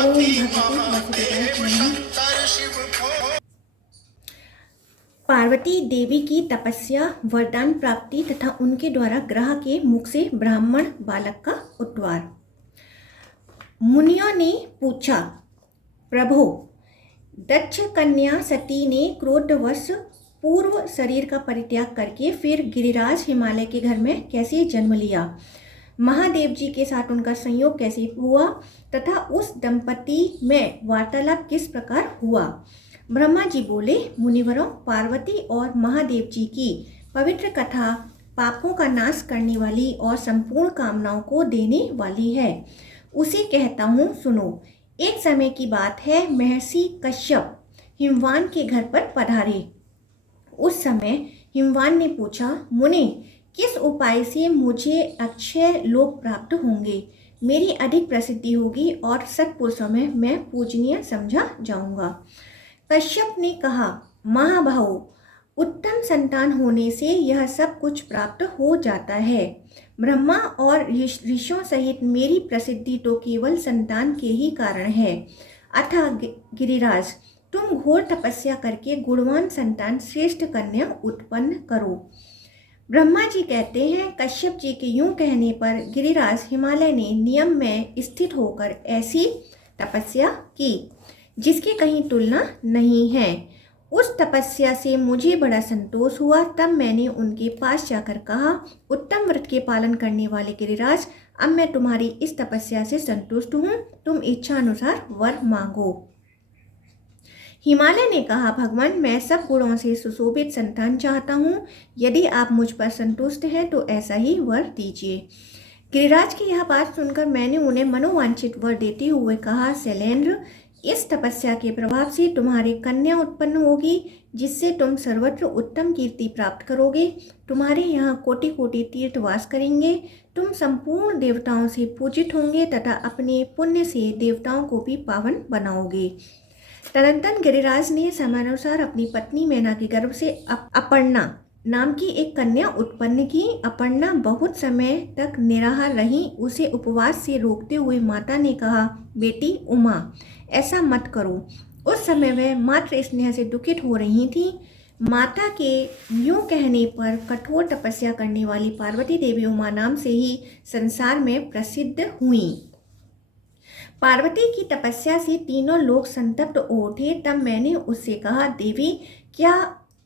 ओम भगवते वासुदेवाय नमः। पार्वती देवी की तपस्या, वरदान प्राप्ति तथा उनके द्वारा ग्रह के मुख से ब्राह्मण बालक का उद्धार। मुनियों ने पूछा, प्रभो, दक्ष कन्या सती ने क्रोधवश पूर्व शरीर का परित्याग करके फिर गिरिराज हिमालय के घर में कैसे जन्म लिया? महादेव जी के साथ उनका संयोग कैसे हुआ तथा उस दंपति में वार्तालाप किस प्रकार हुआ? ब्रह्मा जी बोले, मुनिवरों, पार्वती और महादेव जी की पवित्र कथा पापों का नाश करने वाली और संपूर्ण कामनाओं को देने वाली है। उसे कहता हूँ, सुनो। एक समय की बात है, महर्षि कश्यप हिमवान के घर पर पधारे। उस समय हिमवान ने पूछा, मुनि, किस उपाय से मुझे अक्षय लोक प्राप्त होंगे? मेरी अधिक प्रसिद्धि होगी और सत्पुरुषों में मैं पूजनीय समझा जाऊंगा। कश्यप ने कहा, महाबाहो, उत्तम संतान होने से यह सब कुछ प्राप्त हो जाता है। ब्रह्मा और ऋषियों सहित मेरी प्रसिद्धि तो केवल संतान के ही कारण है। अतः गिरिराज, तुम घोर तपस्या करके गुणवान संतान श्रेष्ठ कन्या उत्पन्न करो। ब्रह्मा जी कहते हैं, कश्यप जी के यूं कहने पर गिरिराज हिमालय ने नियम में स्थित होकर ऐसी तपस्या की जिसकी कहीं तुलना नहीं है। उस तपस्या से मुझे बड़ा संतोष हुआ। तब मैंने उनके पास जाकर कहा, उत्तम व्रत के पालन करने वाले गिरिराज, अब मैं तुम्हारी इस तपस्या से संतुष्ट हूँ। तुम इच्छा अनुसार वर मांगो। हिमालय ने कहा, भगवान, मैं सब गुणों से सुशोभित संतान चाहता हूँ। यदि आप मुझ पर संतुष्ट हैं तो ऐसा ही वर दीजिए। गिरिराज की यह बात सुनकर मैंने उन्हें मनोवांछित वर देते हुए कहा, शैलेंद्र, इस तपस्या के प्रभाव से तुम्हारी कन्या उत्पन्न होगी, जिससे तुम सर्वत्र उत्तम कीर्ति प्राप्त करोगे। तुम्हारे यहाँ कोटि कोटि तीर्थ वास करेंगे। तुम संपूर्ण देवताओं से पूजित होंगे तथा अपने पुण्य से देवताओं को भी पावन बनाओगे। तदनंतर गिरिराज ने समयानुसार अपनी पत्नी मैना के गर्भ से अपर्णा नाम की एक कन्या उत्पन्न की। अपर्णा बहुत समय तक निराहार रही। उसे उपवास से रोकते हुए माता ने कहा, बेटी उमा, ऐसा मत करो। उस समय वह मात्र स्नेह से दुखित हो रही थी। माता के यूं कहने पर कठोर तपस्या करने वाली पार्वती देवी उमा नाम से ही संसार में प्रसिद्ध हुई। पार्वती की तपस्या से तीनों लोग संतप्त हो उठे। तब मैंने उससे कहा, देवी,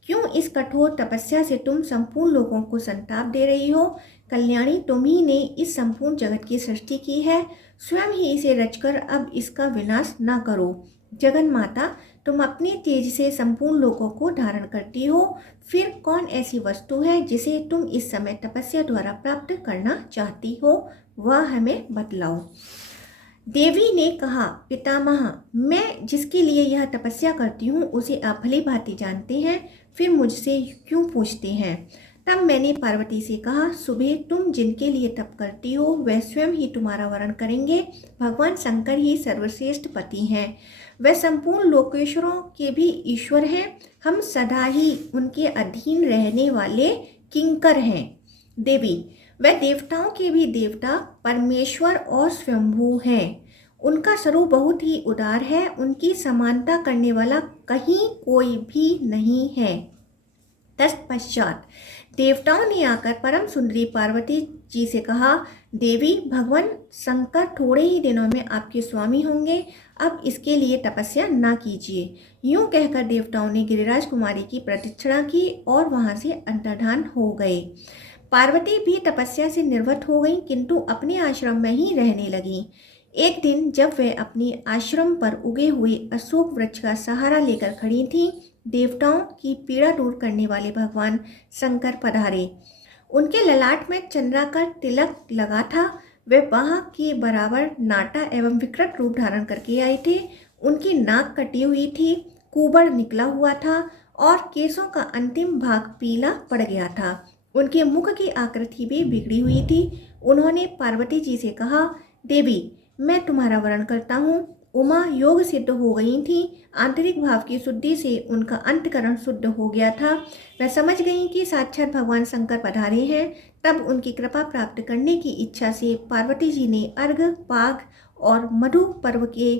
क्यों इस कठोर तपस्या से तुम संपूर्ण लोगों को संताप दे रही हो? कल्याणी, तुम ही ने इस संपूर्ण जगत की सृष्टि की है। स्वयं ही इसे रचकर अब इसका विनाश न करो। जगन माता, तुम अपने तेज से संपूर्ण लोगों को धारण करती हो। फिर कौन ऐसी वस्तु है जिसे तुम इस समय तपस्या द्वारा प्राप्त करना चाहती हो? वह हमें बतलाओ। देवी ने कहा, पितामह, मैं जिसके लिए यह तपस्या करती हूँ उसे आप भली भांति जानते हैं, फिर मुझसे क्यों पूछते हैं? तब मैंने पार्वती से कहा, सुबह तुम जिनके लिए तप करती हो वह स्वयं ही तुम्हारा वरण करेंगे। भगवान शंकर ही सर्वश्रेष्ठ पति हैं। वह संपूर्ण लोकेश्वरों के भी ईश्वर हैं। हम सदा ही उनके अधीन रहने वाले किंकर हैं। देवी, वह देवताओं के भी देवता, परमेश्वर और स्वयंभू हैं। उनका स्वरूप बहुत ही उदार है। उनकी समानता करने वाला कहीं कोई भी नहीं है। तत्पश्चात देवताओं ने आकर परम सुंदरी पार्वती जी से कहा, देवी, भगवान शंकर थोड़े ही दिनों में आपके स्वामी होंगे। अब इसके लिए तपस्या ना कीजिए। यूं कहकर देवताओं ने गिरिराज कुमारी की प्रदक्षिणा की और वहां से अंतर्धान हो गए। पार्वती भी तपस्या से निर्वृत्त हो गई, किंतु अपने आश्रम में ही रहने लगी। एक दिन जब वह अपनी आश्रम पर उगे हुए अशोक वृक्ष का सहारा लेकर खड़ी थी, देवताओं की पीड़ा दूर करने वाले भगवान शंकर पधारे। उनके ललाट में चंद्राकार तिलक लगा था। वे बाह के बराबर नाटा एवं विकृत रूप धारण करके आए थे। उनकी नाक कटी हुई थी, कुबड़ निकला हुआ था और केसों का अंतिम भाग पीला पड़ गया था। उनके मुख की आकृति भी बिगड़ी हुई थी। उन्होंने पार्वती जी से कहा, देवी, मैं तुम्हारा वरण करता हूँ। उमा योग सिद्ध हो गई थी। आंतरिक भाव की शुद्धि से उनका अंतकरण शुद्ध हो गया था। वह समझ गई कि साक्षात भगवान शंकर पधारे हैं। तब उनकी कृपा प्राप्त करने की इच्छा से पार्वती जी ने अर्घ, पाग और मधु पर्व के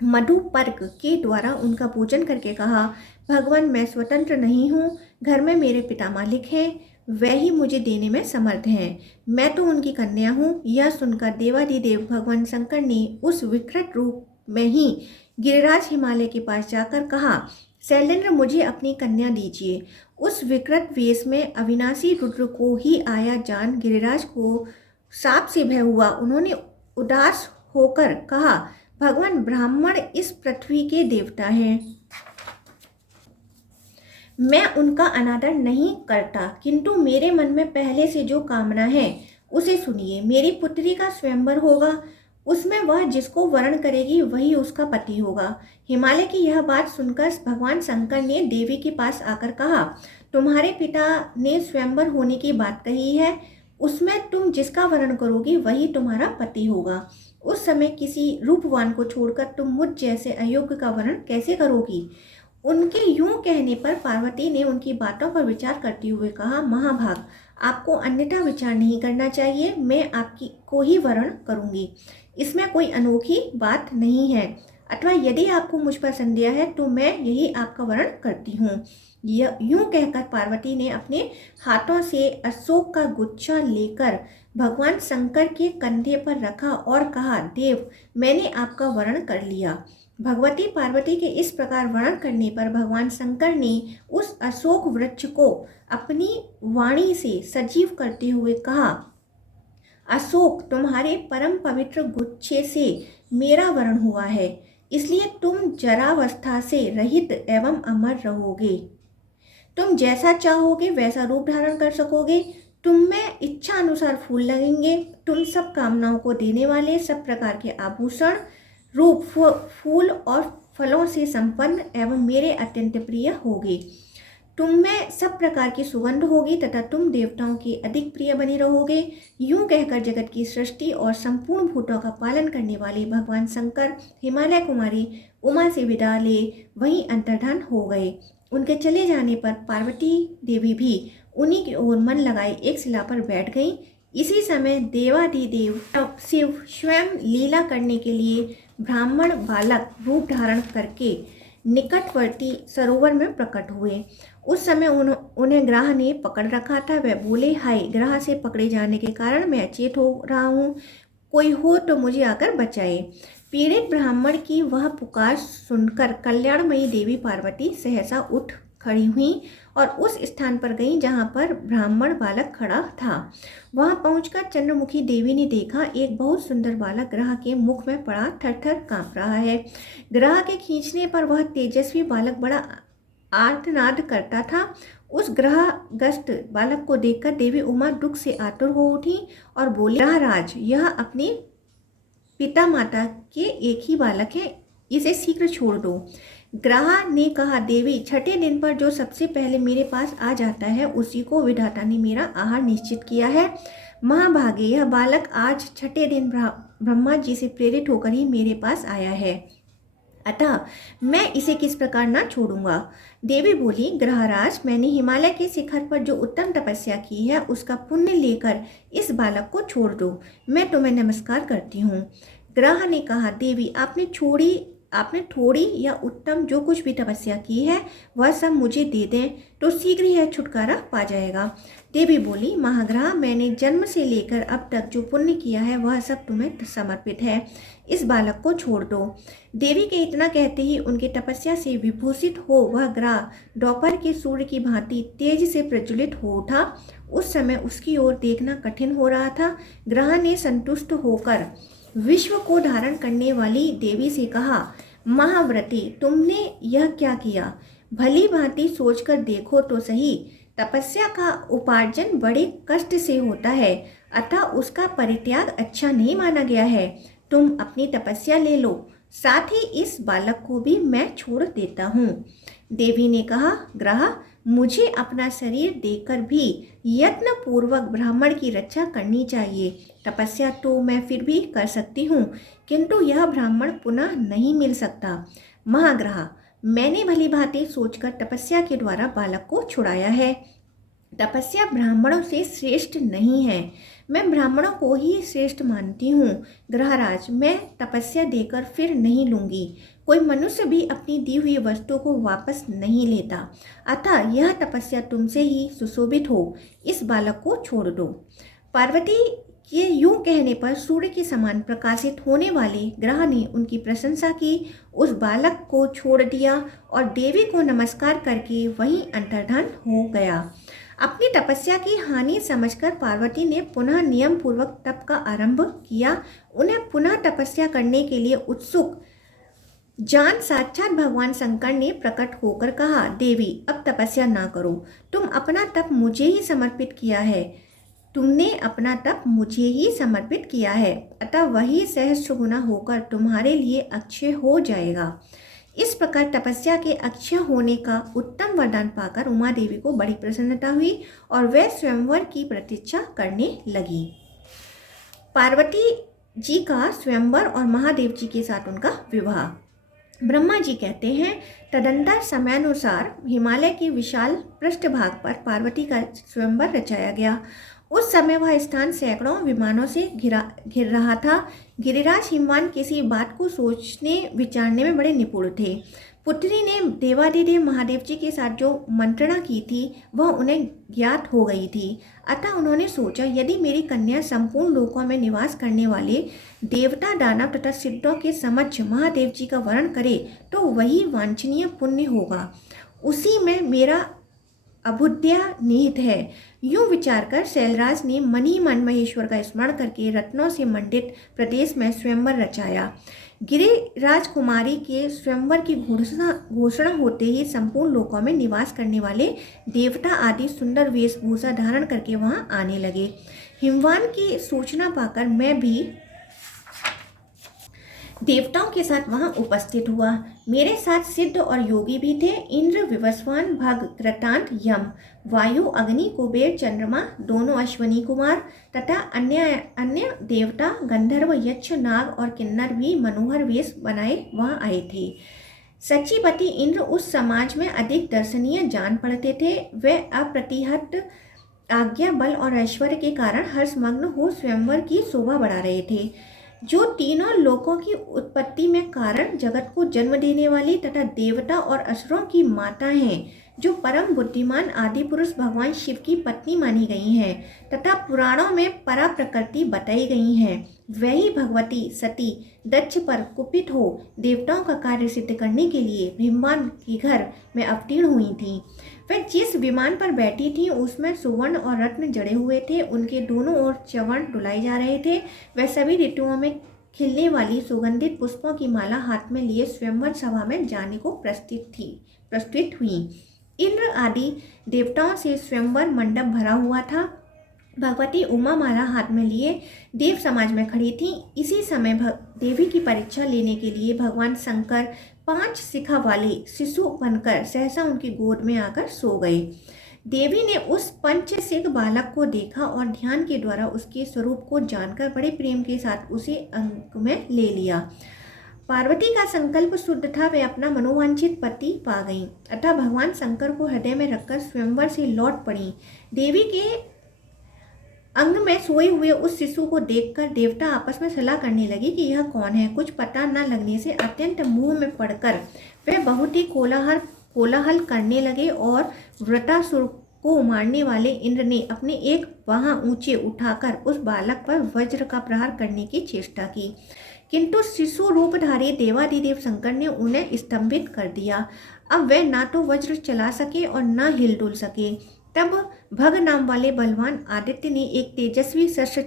मधुपर्क के द्वारा उनका पूजन करके कहा, भगवान मैं स्वतंत्र नहीं हूँ, घर में मेरे पिता मालिक हैं, वह ही मुझे देने में समर्थ हैं, मैं तो उनकी कन्या हूँ। यह सुनकर देवादिदेव भगवान शंकर ने उस विकृत रूप में ही गिरिराज हिमालय के पास जाकर कहा, शैलेंद्र मुझे अपनी कन्या दीजिए। उस विकृत वेश में अविनाशी रुद्र को ही आया जान गिरिराज को साप से भय हुआ। उन्होंने उदास होकर कहा, भगवान ब्राह्मण इस पृथ्वी के देवता हैं, मैं उनका अनादर नहीं करता, किंतु मेरे मन में पहले से जो कामना है उसे सुनिए। मेरी पुत्री का स्वयंवर होगा, उसमें वह जिसको वरण करेगी वही उसका पति होगा। हिमालय की यह बात सुनकर भगवान शंकर ने देवी के पास आकर कहा, तुम्हारे पिता ने स्वयंवर होने की बात कही है, उसमें तुम जिसका वरण करोगी वही तुम्हारा पति होगा। उस समय किसी रूपवान को छोड़कर तुम मुझ जैसे अयोग्य का वरण कैसे करोगी। उनके यूं कहने पर पार्वती ने उनकी बातों पर विचार करते हुए कहा, महाभाग आपको अन्यथा विचार नहीं करना चाहिए, मैं आपकी को ही वरण करूंगी, इसमें कोई अनोखी बात नहीं है। अथवा यदि आपको मुझ पर संदेह है तो मैं यही आपका वरण करती हूँ। यूं कहकर पार्वती ने अपने हाथों से अशोक का गुच्छा लेकर भगवान शंकर के कंधे पर रखा और कहा, देव मैंने आपका वरण कर लिया। भगवती पार्वती के इस प्रकार वर्णन करने पर भगवान शंकर ने उस अशोक वृक्ष को अपनी वाणी से सजीव करते हुए कहा, अशोक तुम्हारे परम पवित्र गुच्छे से मेरा वर्ण हुआ है, इसलिए तुम जरावस्था से रहित एवं अमर रहोगे। तुम जैसा चाहोगे वैसा रूप धारण कर सकोगे, तुम में इच्छा अनुसार फूल लगेंगे, तुम सब कामनाओं को देने वाले सब प्रकार के आभूषण रूप फूल और फलों से संपन्न एवं मेरे अत्यंत प्रिय होगे। तुम में सब प्रकार की सुगंध होगी तथा तुम देवताओं के अधिक प्रिय बने रहोगे। यूं कहकर जगत की सृष्टि और संपूर्ण भूतों का पालन करने वाले भगवान शंकर हिमालय कुमारी उमा से विदा ले वहीं अंतर्धान हो गए। उनके चले जाने पर पार्वती देवी भी उन्हीं की ओर मन लगाए एक शिला पर बैठ गईं। इसी समय देवादिदेव शिव स्वयं लीला करने के लिए ब्राह्मण बालक रूप धारण करके निकटवर्ती सरोवर में प्रकट हुए। उस समय उन्हें ग्रह ने पकड़ रखा था। वह बोले, हाय, ग्रह से पकड़े जाने के कारण मैं अचेत हो रहा हूँ, कोई हो तो मुझे आकर बचाए। पीड़ित ब्राह्मण की वह पुकार सुनकर कल्याणमयी देवी पार्वती सहसा उठ खड़ी हुई और उस स्थान पर गई जहाँ पर ब्राह्मण बालक खड़ा था। वहाँ पहुंचकर चंद्रमुखी देवी ने देखा एक बहुत सुंदर बालक ग्रह के मुख में पड़ा थर-थर कांप रहा है। ग्रह के खींचने पर वह तेजस्वी बालक बड़ा आर्तनाद करता था। उस ग्रहग्रस्त बालक को देखकर देवी उमा दुख से आतुर हो उठी और बोली, ग्रहराज, यह अपने पिता माता के एक ही बालक है, इसे शीघ्र छोड़ दो। ग्रह ने कहा, देवी, छठे दिन पर जो सबसे पहले मेरे पास आ जाता है उसी को विधाता ने मेरा आहार निश्चित किया है। महाभागे, यह बालक आज छठे दिन ब्रह्मा जी से प्रेरित होकर ही मेरे पास आया है, अतः मैं इसे किस प्रकार ना छोड़ूंगा। देवी बोली, ग्रहराज, मैंने हिमालय के शिखर पर जो उत्तम तपस्या की है उसका पुण्य लेकर इस बालक को छोड़ दो, मैं तुम्हें नमस्कार करती हूँ। ग्रह ने कहा, देवी, आपने थोड़ी या उत्तम जो कुछ भी तपस्या की है वह सब मुझे दे दें तो शीघ्र यह छुटकारा पा जाएगा। देवी बोली, महाग्रह, मैंने जन्म से लेकर अब तक जो पुण्य किया है वह सब तुम्हें समर्पित है, इस बालक को छोड़ दो। देवी के इतना कहते ही उनके तपस्या से विभूषित हो वह ग्रह दोपहर के सूर्य की भांति तेज से प्रज्वलित हो उठा। उस समय उसकी ओर देखना कठिन हो रहा था। ग्रह ने संतुष्ट होकर विश्व को धारण करने वाली देवी से कहा, महाव्रती, तुमने यह क्या किया? भली भांति सोचकर देखो तो सही। तपस्या का उपार्जन बड़े कष्ट से होता है, अतः उसका परित्याग अच्छा नहीं माना गया है। तुम अपनी तपस्या ले लो, साथ ही इस बालक को भी मैं छोड़ देता हूँ। देवी ने कहा, ग्रह, मुझे अपना शरीर देकर भी यत्न पूर्वक ब्राह्मण की रक्षा करनी चाहिए। तपस्या तो मैं फिर भी कर सकती हूँ, किंतु यह ब्राह्मण पुनः नहीं मिल सकता। महाग्रह, मैंने भली भांति सोचकर तपस्या के द्वारा बालक को छुड़ाया है। तपस्या ब्राह्मणों से श्रेष्ठ नहीं है। मैं ब्राह्मणों को ही श्रेष्ठ मानती हूँ। ग्रहराज, मैं तपस्या देकर फिर नहीं लूँगी। कोई मनुष्य भी अपनी दी हुई वस्तु को वापस नहीं लेता, अतः यह तपस्या तुमसे ही सुशोभित हो। इस बालक को छोड़ दो। पार्वती के यूं कहने पर सूर्य के समान प्रकाशित होने वाले ग्रह ने उनकी प्रशंसा की, उस बालक को छोड़ दिया और देवी को नमस्कार करके वहीं अंतर्धान हो गया। अपनी तपस्या की हानि समझकर पार्वती ने पुनः नियम पूर्वक तप का आरंभ किया। उन्हें पुनः तपस्या करने के लिए उत्सुक जान साक्षात भगवान शंकर ने प्रकट होकर कहा, देवी अब तपस्या ना करो, तुम अपना तप मुझे ही समर्पित किया है। तुमने अपना तप मुझे ही समर्पित किया है, अतः वही सहस्त्र गुना होकर तुम्हारे लिए अक्षय हो जाएगा। इस प्रकार तपस्या के अक्षय होने का उत्तम वरदान पाकर उमा देवी को बड़ी प्रसन्नता हुई और वह स्वयंवर की प्रतीक्षा करने लगी। पार्वती जी का स्वयंवर और महादेव जी के साथ उनका विवाह। ब्रह्मा जी कहते हैं, तदंतर समयानुसार हिमालय की विशाल पृष्ठभाग पर पार्वती का स्वयंवर रचाया गया। उस समय वह स्थान सैकड़ों विमानों से घिर रहा था। गिरिराज हिमवान किसी बात को सोचने विचारने में बड़े निपुण थे। पुत्री ने देवादिदेव महादेव जी के साथ जो मंत्रणा की थी वह उन्हें ज्ञात हो गई थी, अतः उन्होंने सोचा, यदि मेरी कन्या संपूर्ण लोकों में निवास करने वाले देवता, दानव तथा सिद्धों के समक्ष महादेव जी का वर्ण करे तो वही वांछनीय पुण्य होगा, उसी में मेरा अभुद्या निहित है। यूं विचार कर शैलराज ने मन ही मन महेश्वर का स्मरण करके रत्नों से मंडित प्रदेश में स्वयंवर रचाया। गिरिराज कुमारी के स्वयंवर की घोषणा होते ही संपूर्ण लोकों में निवास करने वाले देवता आदि सुंदर वेशभूषा धारण करके वहां आने लगे। हिमवान की सूचना पाकर मैं भी देवताओं के साथ वहां उपस्थित हुआ। मेरे साथ सिद्ध और योगी भी थे। इंद्र, विवस्वान, भग, कृतांत, यम, वायु, अग्नि, कुबेर, चंद्रमा, दोनों अश्वनी कुमार तथा अन्य देवता, गंधर्व, यक्ष, नाग और किन्नर भी मनोहर वेश बनाए वहां आए थे। सचिपति इंद्र उस समाज में अधिक दर्शनीय जान पड़ते थे। वे अप्रतिहत आज्ञा, बल और ऐश्वर्य के कारण हर्षमग्न हो स्वयंवर की शोभा बढ़ा रहे थे। जो तीनों लोकों की उत्पत्ति में कारण, जगत को जन्म देने वाली तथा देवता और असुरों की माता हैं, जो परम बुद्धिमान आदि पुरुष भगवान शिव की पत्नी मानी गई हैं तथा पुराणों में परा प्रकृति बताई गई हैं, वही भगवती सती दक्ष पर कुपित हो देवताओं का कार्य सिद्ध करने के लिए हिमवान के घर में अवतीर्ण हुई थीं। वह जिस विमान पर बैठी थीं उसमें सुवर्ण और रत्न जड़े हुए थे। उनके दोनों ओर चवर्ण डुलाए जा रहे थे। वह सभी ऋतुओं में खिलने वाली सुगंधित पुष्पों की माला हाथ में लिए स्वयंवर सभा में जाने को प्रस्तुत हुई। इंद्र आदि देवताओं से स्वयंवर मंडप भरा हुआ था। भगवती उमा माला हाथ में लिए देव समाज में खड़ी थीं। इसी समय देवी की परीक्षा लेने के लिए भगवान शंकर 5 शिखा वाले शिशु बनकर सहसा उनकी गोद में आकर सो गए। देवी ने उस पंचशिख बालक को देखा और ध्यान के द्वारा उसके स्वरूप को जानकर बड़े प्रेम के साथ उसे अंक में ले लिया। पार्वती का संकल्प शुद्ध था, वे अपना मनोवांछित पति पा गईं, अतः भगवान शंकर को हृदय में रखकर स्वयंवर से लौट पड़ी। देवी के अंग में सोए हुए उस शिशु को देखकर देवता आपस में सलाह करने लगे कि यह कौन है। कुछ पता न लगने से अत्यंत मोह में पड़कर वे बहुत ही कोलाहल करने लगे और वृत्रासुर को मारने वाले इंद्र ने अपने एक बाह ऊंचे उठाकर उस बालक पर वज्र का प्रहार करने की चेष्टा की, किंतु शिशु रूपधारी देवादिदेव शंकर ने उन्हें स्तंभित कर दिया। अब वे ना तो वज्र चला सके और न हिलडुल सके। तब भग नाम वाले बलवान आदित्य ने एक तेजस्वी शस्त्र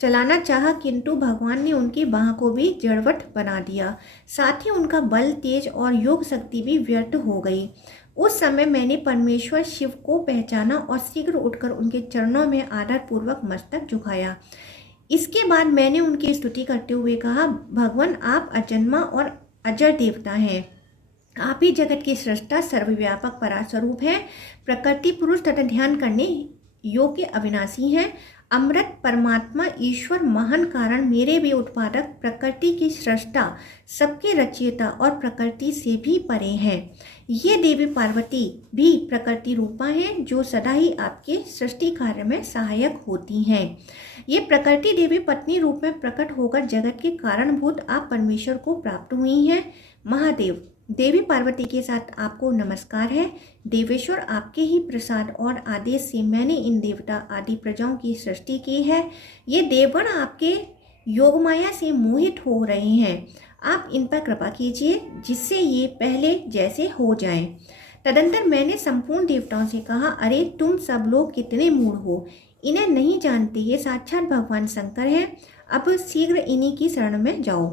चलाना चाहा, किंतु भगवान ने उनकी बाह को भी जड़वट बना दिया। साथ ही उनका बल, तेज और योग शक्ति भी व्यर्थ हो गई। उस समय मैंने परमेश्वर शिव को पहचाना और शीघ्र उठकर उनके चरणों में आदर पूर्वक मस्तक झुकाया। इसके बाद मैंने उनकी स्तुति करते हुए कहा, भगवान आप अजन्मा और अजर देवता हैं। आप ही जगत की सृष्टा, सर्वव्यापक परास्वरूप हैं। प्रकृति पुरुष तथा ध्यान करने योग्य अविनाशी हैं। अमृत परमात्मा ईश्वर महान कारण, मेरे भी उत्पादक, प्रकृति की सृष्टा, सबके रचयिता और प्रकृति से भी परे हैं। ये देवी पार्वती भी प्रकृति रूपा हैं जो सदा ही आपके सृष्टि कार्य में सहायक होती हैं। ये प्रकृति देवी पत्नी रूप में प्रकट होकर जगत के कारणभूत आप परमेश्वर को प्राप्त हुई हैं। महादेव, देवी पार्वती के साथ आपको नमस्कार है। देवेश्वर, आपके ही प्रसाद और आदेश से मैंने इन देवता आदि प्रजाओं की सृष्टि की है। ये देवगण आपके योग माया से मोहित हो रहे हैं। आप इन पर कृपा कीजिए जिससे ये पहले जैसे हो जाएं। तदंतर मैंने संपूर्ण देवताओं से कहा, अरे तुम सब लोग कितने मूढ़ हो, इन्हें नहीं जानते, ये साक्षात भगवान शंकर हैं। अब शीघ्र इन्हीं की शरण में जाओ।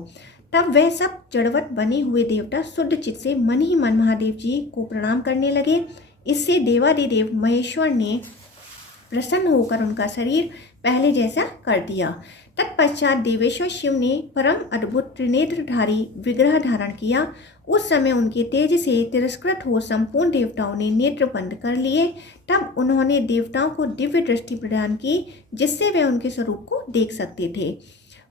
तब वह सब जड़वत बने हुए देवता शुद्ध चित्त से मन ही मन महादेव जी को प्रणाम करने लगे। इससे देवादिदेव महेश्वर ने प्रसन्न होकर उनका शरीर पहले जैसा कर दिया। तत्पश्चात देवेश्वर शिव ने परम अद्भुत त्रिनेत्रधारी विग्रह धारण किया। उस समय उनके तेज से तिरस्कृत हो संपूर्ण देवताओं ने नेत्र बंद कर लिए। तब उन्होंने देवताओं को दिव्य दृष्टि प्रदान की जिससे वे उनके स्वरूप को देख सकते थे।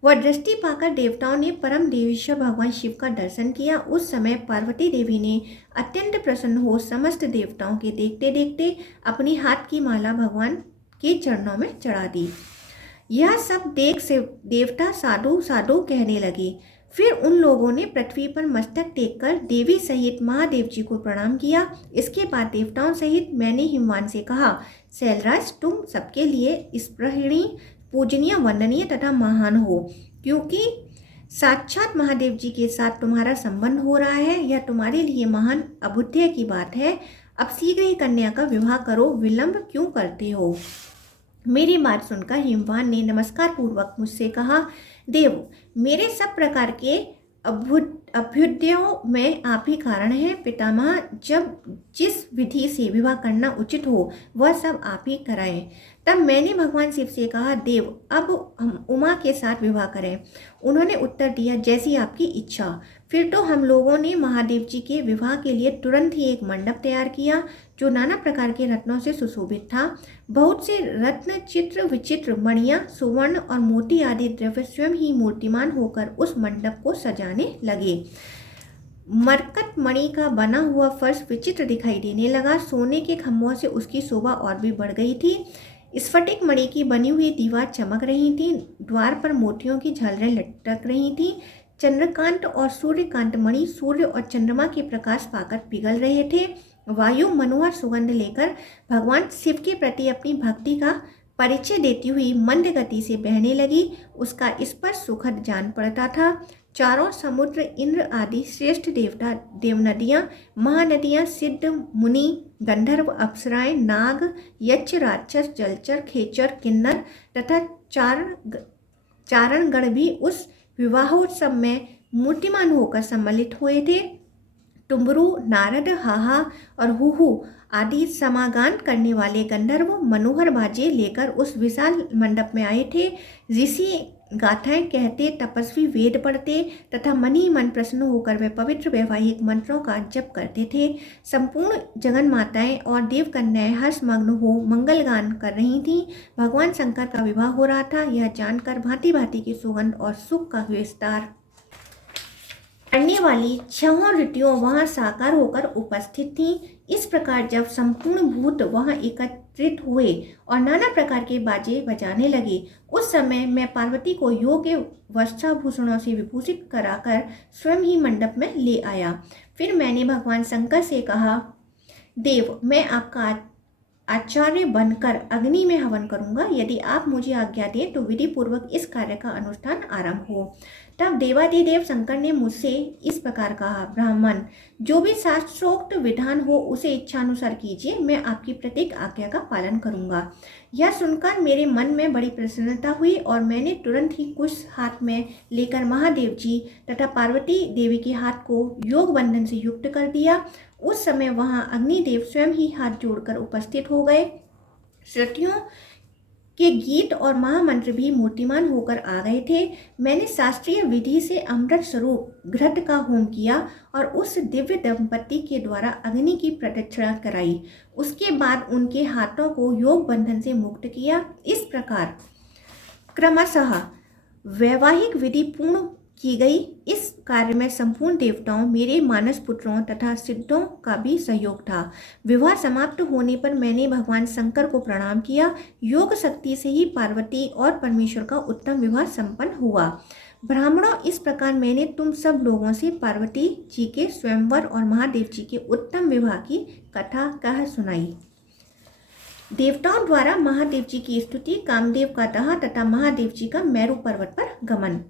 वह दृष्टि पाकर देवताओं ने परम देवेश्वर भगवान शिव का दर्शन किया। उस समय पार्वती देवी ने अत्यंत प्रसन्न हो समस्त देवताओं के देखते देखते अपनी हाथ की माला भगवान के चरणों में चढ़ा दी। यह सब देख से देवता साधु साधु कहने लगे। फिर उन लोगों ने पृथ्वी पर मस्तक टेककर देवी सहित महादेव जी को प्रणाम किया। इसके बाद देवताओं सहित मैंने हिमवान से कहा, शैलराज, तुम सबके लिए स्पृहणीय, पूजनीय, वंदनीय तथा महान हो, क्योंकि साक्षात महादेव जी के साथ तुम्हारा संबंध हो रहा है। यह तुम्हारे लिए महान अभूत्य की बात है। अब शीघ्र ही कन्या का विवाह करो, विलंब क्यों करते हो। मेरी बात सुनकर हिमवान ने नमस्कार पूर्वक मुझसे कहा, देव, मेरे सब प्रकार के अभ्युदयों में आप ही कारण हैं। पितामह, जब जिस विधि से विवाह करना उचित हो वह सब आप ही कराएं। तब मैंने भगवान शिव से कहा, देव, अब हम उमा के साथ विवाह करें। उन्होंने उत्तर दिया, जैसी आपकी इच्छा। फिर तो हम लोगों ने महादेव जी के विवाह के लिए तुरंत ही एक मंडप तैयार किया जो नाना प्रकार के रत्नों से सुशोभित था। बहुत से रत्न, चित्र विचित्र मणियां, सुवर्ण और मोती आदि द्रव्य स्वयं ही मूर्तिमान होकर उस मंडप को सजाने लगे। मरकत मणि का बना हुआ फर्श विचित्र दिखाई देने लगा। सोने के खम्भों से उसकी शोभा और भी बढ़ गई थी। स्फटिक मणि की बनी हुई दीवार चमक रही थी। द्वार पर मोतियों की झालरें लटक रही थी। चंद्रकांत और सूर्यकांत मणि सूर्य और चंद्रमा के प्रकाश पाकर पिघल रहे थे। वायु मनोहर सुगंध लेकर भगवान शिव के प्रति अपनी भक्ति का परिचय देती हुई मंद गति से बहने लगी। उसका स्पर्श सुखद जान पड़ता था। चारों समुद्र, इंद्र आदि श्रेष्ठ देवता, देवनदियाँ, महानदियाँ, सिद्ध, मुनि, गंधर्व, अप्सराएं, नाग, यक्ष, राक्षस, जलचर, खेचर, किन्नर तथा चारणगण भी उस विवाहोत्सव में मूर्तिमान होकर सम्मिलित हुए थे। टुम्बरू, नारद, हाहा और हुहू आदि समागान करने वाले गंधर्व मनोहर बाजे लेकर उस विशाल मंडप में आए थे। ऋषि गाथाएं कहते, तपस्वी वेद पढ़ते तथा मन ही मन प्रसन्न होकर वे पवित्र वैवाहिक मंत्रों का जप करते थे। संपूर्ण जगन माताएं और देव कन्याएं हर्षमग्न हो मंगल गान कर रही थीं। भगवान शंकर का विवाह हो रहा था। यह जानकर भांति भांति की सुगंध और सुख का विस्तार करने वाली छहों ऋतुओं वहां साकार होकर उपस्थित थीं। इस प्रकार जब संपूर्ण भूत वहां एकत्रित हुए और नाना प्रकार के बाजे बजाने लगे, उस समय मैं पार्वती को योग्य वस्त्राभूषणों से विभूषित कराकर स्वयं ही मंडप में ले आया। फिर मैंने भगवान शंकर से कहा, देव, मैं आपका आचार्य बनकर अग्नि में हवन करूंगा। यदि आप मुझे आज्ञा दें तो विधि पूर्वक इस कार्य का अनुष्ठान आरंभ हो। तब देवादिदेव शंकर ने मुझसे इस प्रकार कहा, ब्राह्मण, जो भी शास्त्रोक्त विधान हो उसे इच्छानुसार कीजिए। मैं आपकी प्रत्येक आज्ञा का पालन करूंगा। यह सुनकर मेरे मन में बड़ी प्रसन्नता हुई और मैंने तुरंत ही कुश हाथ में लेकर महादेव जी तथा पार्वती देवी के हाथ को योग बंधन से युक्त कर दिया। उस समय वहां अग्निदेव स्वयं ही हाथ जोड़कर उपस्थित हो गए। श्रुतियों के गीत और महामंत्र भी मूर्तिमान होकर आ गए थे। मैंने शास्त्रीय विधि से अमृत स्वरूप घृत का होम किया और उस दिव्य दंपति के द्वारा अग्नि की प्रदक्षिणा कराई। उसके बाद उनके हाथों को योग बंधन से मुक्त किया। इस प्रकार क्रमशः वैवाहिक विधि पूर्ण की गई। इस कार्य में संपूर्ण देवताओं, मेरे मानस पुत्रों तथा सिद्धों का भी सहयोग था। विवाह समाप्त होने पर मैंने भगवान शंकर को प्रणाम किया। योग शक्ति से ही पार्वती और परमेश्वर का उत्तम विवाह संपन्न हुआ। ब्राह्मणों, इस प्रकार मैंने तुम सब लोगों से पार्वती जी के स्वयंवर और महादेव जी के उत्तम विवाह की कथा कह सुनाई। देवताओं द्वारा महादेव जी की स्तुति, कामदेव का दाह तथा महादेव जी का मेरू पर्वत पर गमन।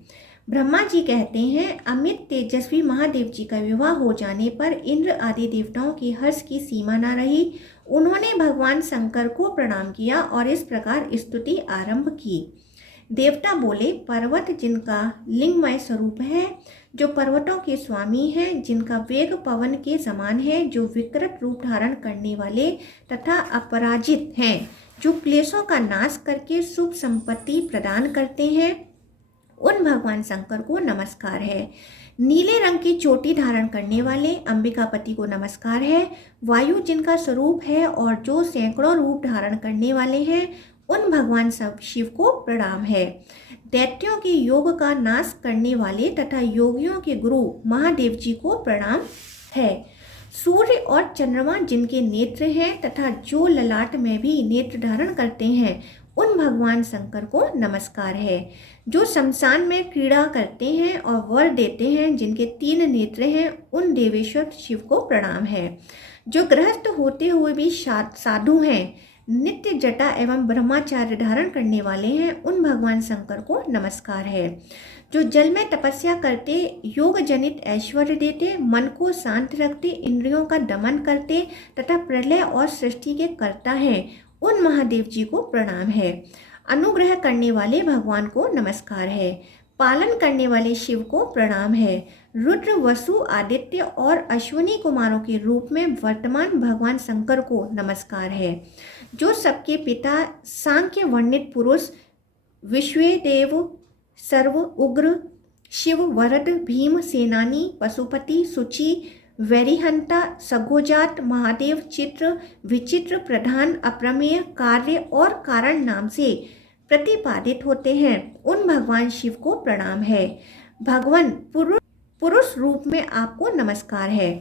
ब्रह्मा जी कहते हैं, अमित तेजस्वी महादेव जी का विवाह हो जाने पर इंद्र आदि देवताओं के हर्ष की सीमा न रही। उन्होंने भगवान शंकर को प्रणाम किया और इस प्रकार स्तुति आरंभ की। देवता बोले, पर्वत जिनका लिंगमय स्वरूप है, जो पर्वतों के स्वामी हैं, जिनका वेग पवन के समान है, जो विकृत रूप धारण करने वाले तथा अपराजित हैं, जो क्लेशों का नाश करके शुभ संपत्ति प्रदान करते हैं, उन भगवान शंकर को नमस्कार है। नीले रंग की चोटी धारण करने वाले अंबिकापति को नमस्कार है। वायु जिनका स्वरूप है और जो सैकड़ों रूप धारण करने वाले हैं, उन भगवान शिव को प्रणाम है। दैत्यों के योग का नाश करने वाले तथा योगियों के गुरु महादेव जी को प्रणाम है। सूर्य और चंद्रमा जिनके नेत्र हैं तथा जो ललाट में भी नेत्र धारण करते हैं, उन भगवान शंकर को नमस्कार है। जो शमशान में क्रीड़ा करते हैं और वर देते हैं, जिनके 3 नेत्र हैं, उन देवेश्वर शिव को प्रणाम है। जो गृहस्थ होते हुए भी साधु हैं, नित्य जटा एवं ब्रह्मचार्य धारण करने वाले हैं, उन भगवान शंकर को नमस्कार है। जो जल में तपस्या करते, योग जनित ऐश्वर्य देते, मन को शांत रखते, इंद्रियों का दमन करते तथा प्रलय और सृष्टि के कर्ता हैं, उन महादेव जी को प्रणाम है। अनुग्रह करने वाले भगवान को नमस्कार है। पालन करने वाले शिव को प्रणाम है। रुद्र, वसु, आदित्य और अश्विनी कुमारों के रूप में वर्तमान भगवान शंकर को नमस्कार है। जो सबके पिता, सांख्य वर्णित पुरुष, विश्वदेव, सर्व उग्र, शिव, वरद, भीम, सेनानी, पशुपति, सुचि, वैरिहंता, सगोजात, महादेव, चित्र, विचित्र, प्रधान, अप्रमेय, कार्य और कारण नाम से प्रतिपादित होते हैं, उन भगवान शिव को प्रणाम है। भगवान पुरुष रूप में आपको नमस्कार है।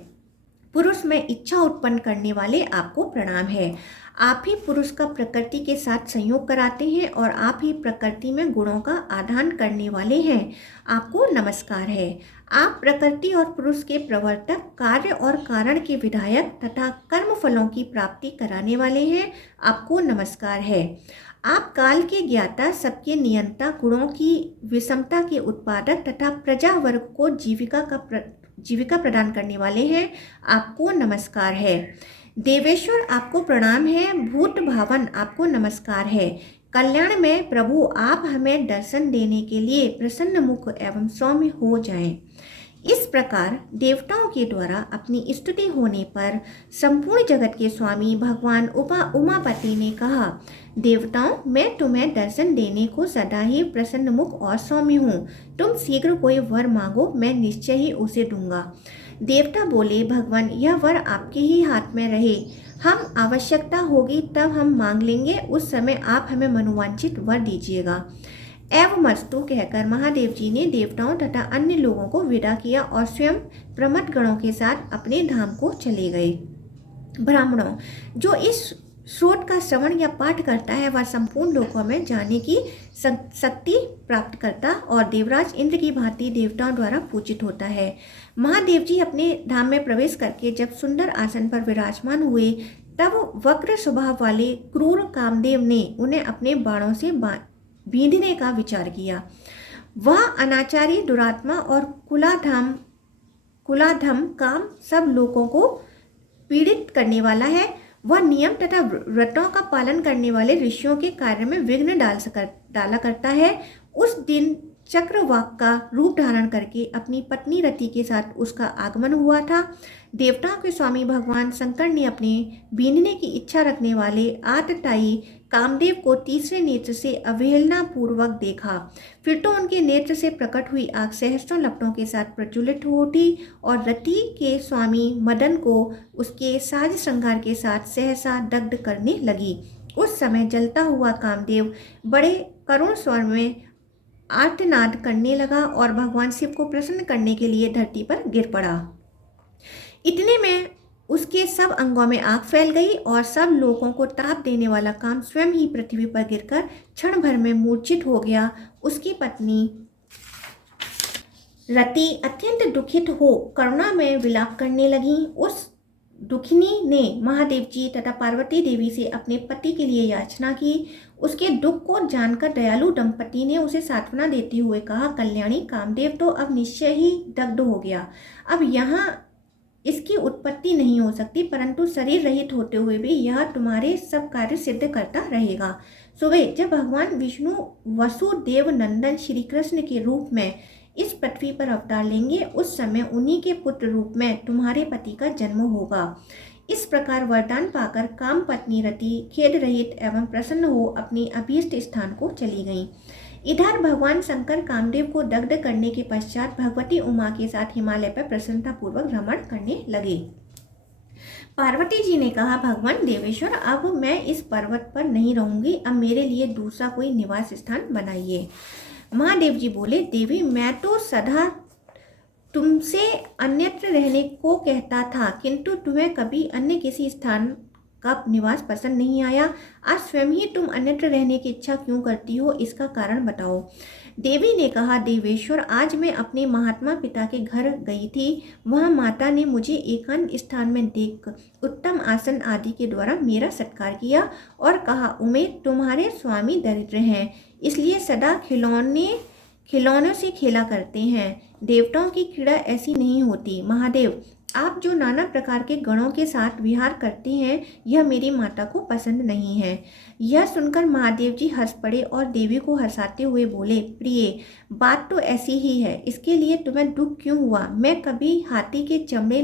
पुरुष में इच्छा उत्पन्न करने वाले आपको प्रणाम है। आप ही पुरुष का प्रकृति के साथ संयोग कराते हैं और आप ही प्रकृति में गुणों का आदान करने वाले हैं, आपको नमस्कार है। आप प्रकृति और पुरुष के प्रवर्तक, कार्य और कारण के विधायक तथा कर्म फलों की प्राप्ति कराने वाले हैं, आपको नमस्कार है। आप काल के ज्ञाता, सबके नियंता, गुणों की विषमता के उत्पादक तथा प्रजा वर्ग को जीविका प्रदान करने वाले हैं, आपको नमस्कार है। देवेश्वर आपको प्रणाम है। भूत भावन आपको नमस्कार है। कल्याण में प्रभु आप हमें दर्शन देने के लिए प्रसन्न मुख एवं सौम्य हो जाएं। इस प्रकार देवताओं के द्वारा अपनी स्तुति होने पर संपूर्ण जगत के स्वामी भगवान उमापति ने कहा, देवताओं, मैं तुम्हें दर्शन देने को सदा ही प्रसन्न मुख और सौम्य हूँ। तुम शीघ्र कोई वर मांगो, मैं निश्चय ही उसे दूंगा। देवता बोले, भगवान, यह वर आपके ही हाथ में रहे। हम आवश्यकता होगी तब हम मांग लेंगे, उस समय आप हमें मनोवांछित वर दीजिएगा। एवमस्तु कहकर महादेव जी ने देवताओं तथा अन्य लोगों को विदा किया और स्वयं प्रमथ गणों के साथ अपने धाम को चले गए। ब्राह्मणों, जो इस श्रोत का श्रवण या पाठ करता है, वह संपूर्ण लोकों में जाने की शक्ति प्राप्त करता और देवराज इंद्र की भांति देवताओं द्वारा पूजित होता है। महादेव जी अपने धाम में प्रवेश करके जब सुंदर आसन पर विराजमान हुए, तब वक्र स्वभाव वाले क्रूर कामदेव ने उन्हें अपने बाणों से बींधने का विचार किया। वह अनाचारी, दुरात्मा और कुलाधम काम सब लोगों को पीड़ित करने वाला है। वह नियम तथा व्रतों का पालन करने वाले ऋषियों के कार्य में विघ्न डाला करता है। उस दिन चक्रवाक का रूप धारण करके अपनी पत्नी रति के साथ उसका आगमन हुआ था। देवताओं के स्वामी भगवान शंकर ने अपने बीनने की इच्छा रखने वाले आतताई कामदेव को तीसरे नेत्र से अवहेलना पूर्वक देखा। फिर तो उनके नेत्र से प्रकट हुई आग सहस्त्रों लपटों के साथ प्रज्वलित हो उठी और रति के स्वामी मदन को उसके साज श्रृंगार के साथ सहसा दग्ध करने लगी। उस समय जलता हुआ कामदेव बड़े करुण स्वर में आर्तनाद करने लगा और भगवान शिव को प्रसन्न करने के लिए धरती पर गिर पड़ा। इतने में उसके सब अंगों में आग फैल गई और सब लोगों को ताप देने वाला काम स्वयं ही पृथ्वी पर गिरकर क्षण भर में मूर्छित हो गया। उसकी पत्नी रति अत्यंत दुखित हो करुणा में विलाप करने लगी। उस दुखिनी ने महादेव जी तथा पार्वती देवी से अपने पति के लिए याचना की। उसके दुख को जानकर दयालु दंपति ने उसे सांत्वना देते हुए कहा, कल्याणी, कामदेव तो अब निश्चय ही दग्ध हो गया। अब यहाँ इसकी उत्पत्ति नहीं हो सकती, परंतु शरीर रहित होते हुए भी यह तुम्हारे सब कार्य सिद्ध करता रहेगा। सुबह जब भगवान विष्णु वसुदेव नंदन श्री कृष्ण के रूप में इस पृथ्वी पर अवतार लेंगे, उस समय उन्हीं के पुत्र रूप में तुम्हारे पति का जन्म होगा। इस प्रकार वरदान पाकर काम पत्नी रति खेद रहित एवं प्रसन्न हो अपनी अभीष्ट स्थान को चली गईं। इधर भगवान शंकर कामदेव को दग्ध करने के पश्चात भगवती उमा के साथ हिमालय पर प्रसन्नतापूर्वक भ्रमण करने लगे। पार्वती जी ने कहा, भगवान देवेश्वर, अब मैं इस पर्वत पर नहीं रहूंगी, अब मेरे लिए दूसरा कोई निवास स्थान बनाइए। महादेव जी बोले, देवी, मैं तो सदा तुमसे अन्यत्र रहने को कहता था, किंतु तुम्हें कभी अन्य किसी स्थान का निवास पसंद नहीं आया। आज स्वयं ही तुम अन्यत्र रहने की इच्छा क्यों करती हो, इसका कारण बताओ। देवी ने कहा, देवेश्वर, आज मैं अपने महात्मा पिता के घर गई थी। वहाँ माता ने मुझे एकांत स्थान में देख उत्तम आसन आदि के द्वारा मेरा सत्कार किया और कहा, उमेर, तुम्हारे स्वामी दरिद्र हैं, इसलिए सदा खिलौनों से खेला करते हैं। देवताओं की क्रीड़ा ऐसी नहीं होती। महादेव, आप जो नाना प्रकार के गणों के साथ विहार करते हैं, यह मेरी माता को पसंद नहीं है। यह सुनकर महादेव जी हंस पड़े और देवी को हंसाते हुए बोले, प्रिय, बात तो ऐसी ही है, इसके लिए तुम्हें दुख क्यों हुआ? मैं कभी हाथी के चमड़े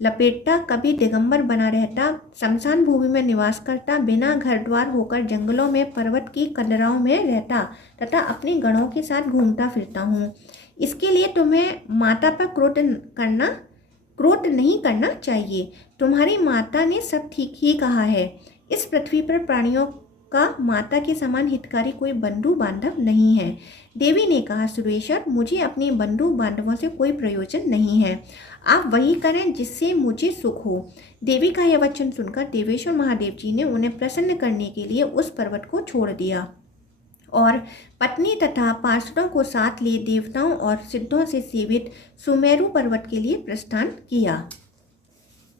लपेटता, कभी दिगंबर बना रहता, शमशान भूमि में निवास करता, बिना घर द्वार होकर जंगलों में पर्वत की कंदराओं में रहता तथा अपने गणों के साथ घूमता फिरता हूँ। इसके लिए तुम्हें माता पर क्रोध नहीं करना चाहिए। तुम्हारी माता ने सब ठीक ही कहा है। इस पृथ्वी पर प्राणियों का माता के समान हितकारी कोई बंधु बांधव नहीं है। देवी ने कहा, सुरेश्वर, मुझे अपने बंधु बांधवों से कोई प्रयोजन नहीं है। आप वही करें जिससे मुझे सुख हो। देवी का यह वचन सुनकर देवेश्वर महादेव जी ने उन्हें प्रसन्न करने के लिए उस पर्वत को छोड़ दिया और पत्नी तथा पार्षदों को साथ लिए देवताओं और सिद्धों से सेवित सुमेरु पर्वत के लिए प्रस्थान किया।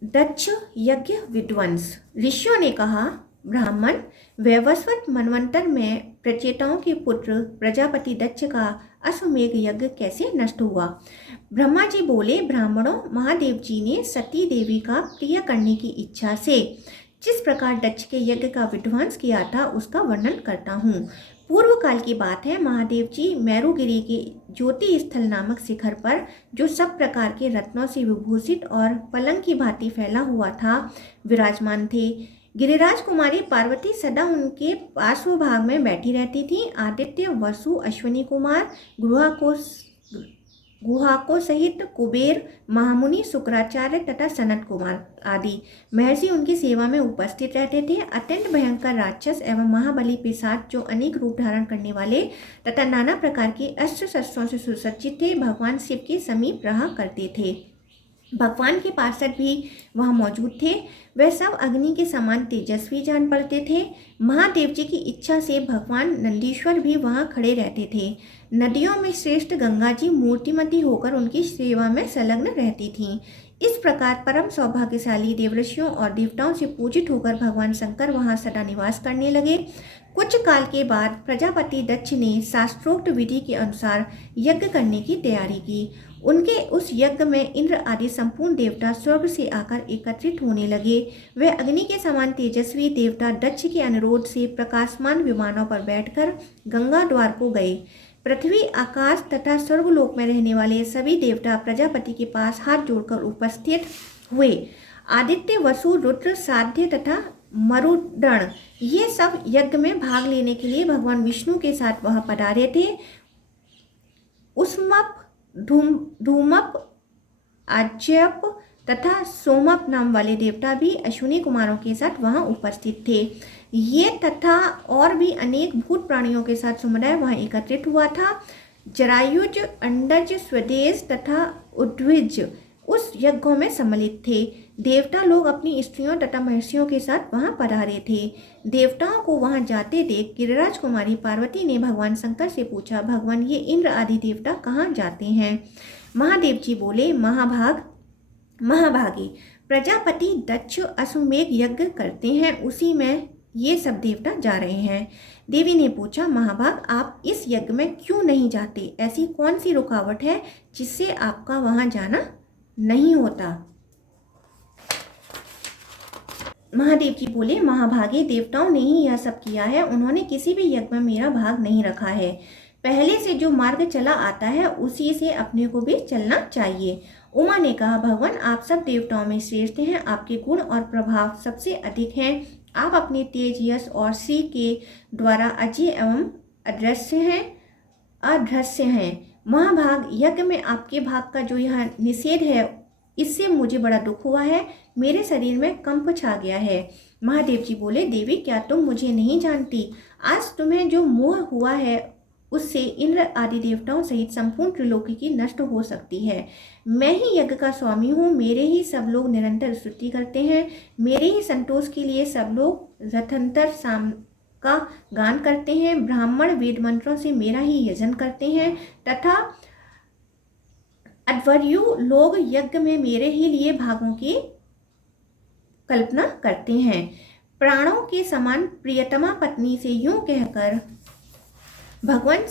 दक्ष यज्ञ विध्वंस। ऋषियों ने कहा, ब्राह्मण, वैवस्वत मनवंतर में प्रचेताओं के पुत्र प्रजापति दक्ष का अश्वमेघ यज्ञ कैसे नष्ट हुआ? ब्रह्मा जी बोले, ब्राह्मणों, महादेव जी ने सती देवी का प्रिय करने की इच्छा से जिस प्रकार दक्ष के यज्ञ का विध्वंस किया था, उसका वर्णन करता हूँ। पूर्व काल की बात है। महादेव जी मैरुगिरी के ज्योति स्थल नामक शिखर पर, जो सब प्रकार के रत्नों से विभूषित और पलंग की भांति फैला हुआ था, विराजमान थे। गिरिराज कुमारी पार्वती सदा उनके पार्श्व भाग में बैठी रहती थी। आदित्य, वसु, अश्विनी कुमार, गुहाको सहित कुबेर, महामुनि, शुक्राचार्य तथा सनत कुमार आदि महर्षि उनकी सेवा में उपस्थित रहते थे। अत्यंत भयंकर राक्षस एवं महाबली पिशाच, जो अनेक रूप धारण करने वाले तथा नाना प्रकार के अस्त्र शस्त्रों से सुसज्जित थे, भगवान शिव के समीप रहा करते थे। भगवान के पार्षद भी वहाँ मौजूद थे। वह सब अग्नि के समान तेजस्वी जान पड़ते थे। महादेव जी की इच्छा से भगवान नंदीश्वर भी वहाँ खड़े रहते थे। नदियों में श्रेष्ठ गंगा जी मूर्तिमती होकर उनकी सेवा में संलग्न रहती थीं। इस प्रकार परम सौभाग्यशाली देवऋषियों और देवताओं से पूजित होकर भगवान शंकर वहाँ सदा निवास करने लगे। कुछ काल के बाद प्रजापति दक्ष ने शास्त्रोक्त विधि के अनुसार यज्ञ करने की तैयारी की। उनके उस यज्ञ में इंद्र आदि संपूर्ण देवता स्वर्ग से आकर एकत्रित होने लगे। वे अग्नि के समान तेजस्वी देवता दक्ष के अनुरोध से प्रकाशमान विमानों पर बैठकर गंगा द्वार को गए। पृथ्वी, आकाश तथा स्वर्गलोक में रहने वाले सभी देवता प्रजापति के पास हाथ जोड़कर उपस्थित हुए। आदित्य, वसु, रुद्र, साध्य तथा मरुदण, ये सब यज्ञ में भाग लेने के लिए भगवान विष्णु के साथ वहां पधारे थे। उष्मप, धूमप, आज्यप, तथा सोमप नाम वाले देवता भी अश्विनी कुमारों के साथ वहां उपस्थित थे। ये तथा और भी अनेक भूत प्राणियों के साथ समुदाय वहां एकत्रित हुआ था। जरायुज, अंडज, स्वदेश तथा उद्विज उस यज्ञों में सम्मिलित थे। देवता लोग अपनी स्त्रियों तथा महर्षियों के साथ वहां पधारे थे। देवताओं को वहां जाते देख गिरिराज कुमारी पार्वती ने भगवान शंकर से पूछा, भगवान ये इंद्र आदि देवता कहाँ जाते हैं? महादेव जी बोले, महाभागी प्रजापति दक्ष अश्वमेघ यज्ञ करते हैं, उसी में ये सब देवता जा रहे हैं। देवी ने पूछा, महाभाग आप इस यज्ञ में क्यों नहीं जाते? ऐसी कौन सी रुकावट है जिससे आपका वहां जाना नहीं होता? महादेव जी बोले, महाभागे देवताओं ने ही यह सब किया है, उन्होंने किसी भी यज्ञ में मेरा भाग नहीं रखा है। पहले से जो मार्ग चला आता है उसी से अपने को भी चलना चाहिए। उमा ने कहा, भगवान आप सब देवताओं में श्रेष्ठ हैं, आपके गुण और प्रभाव सबसे अधिक हैं। आप अपने तेज, यश और श्री के द्वारा अजय एवं अदृश्य हैं। महाभाग यज्ञ में आपके भाग का जो यह निषेध है, इससे मुझे बड़ा दुख हुआ है, मेरे शरीर में कंप छा गया है। महादेव जी बोले, देवी क्या तुम मुझे नहीं जानती? आज तुम्हें जो मोह हुआ है उससे इंद्र आदि देवताओं सहित संपूर्ण त्रिलोकी की नष्ट हो सकती है। मैं ही यज्ञ का स्वामी हूँ, मेरे ही सब लोग निरंतर स्तुति करते हैं, मेरे ही संतोष के लिए सब लोग रथंतर साम का गान करते हैं, ब्राह्मण वेद मंत्रों से मेरा ही यजन करते हैं तथा अध्वर्यु लोग यज्ञ में मेरे ही लिए भागों की कल्पना करते हैं। प्राणों के समान प्रियतमा पत्नी से यूं कहकर भगवान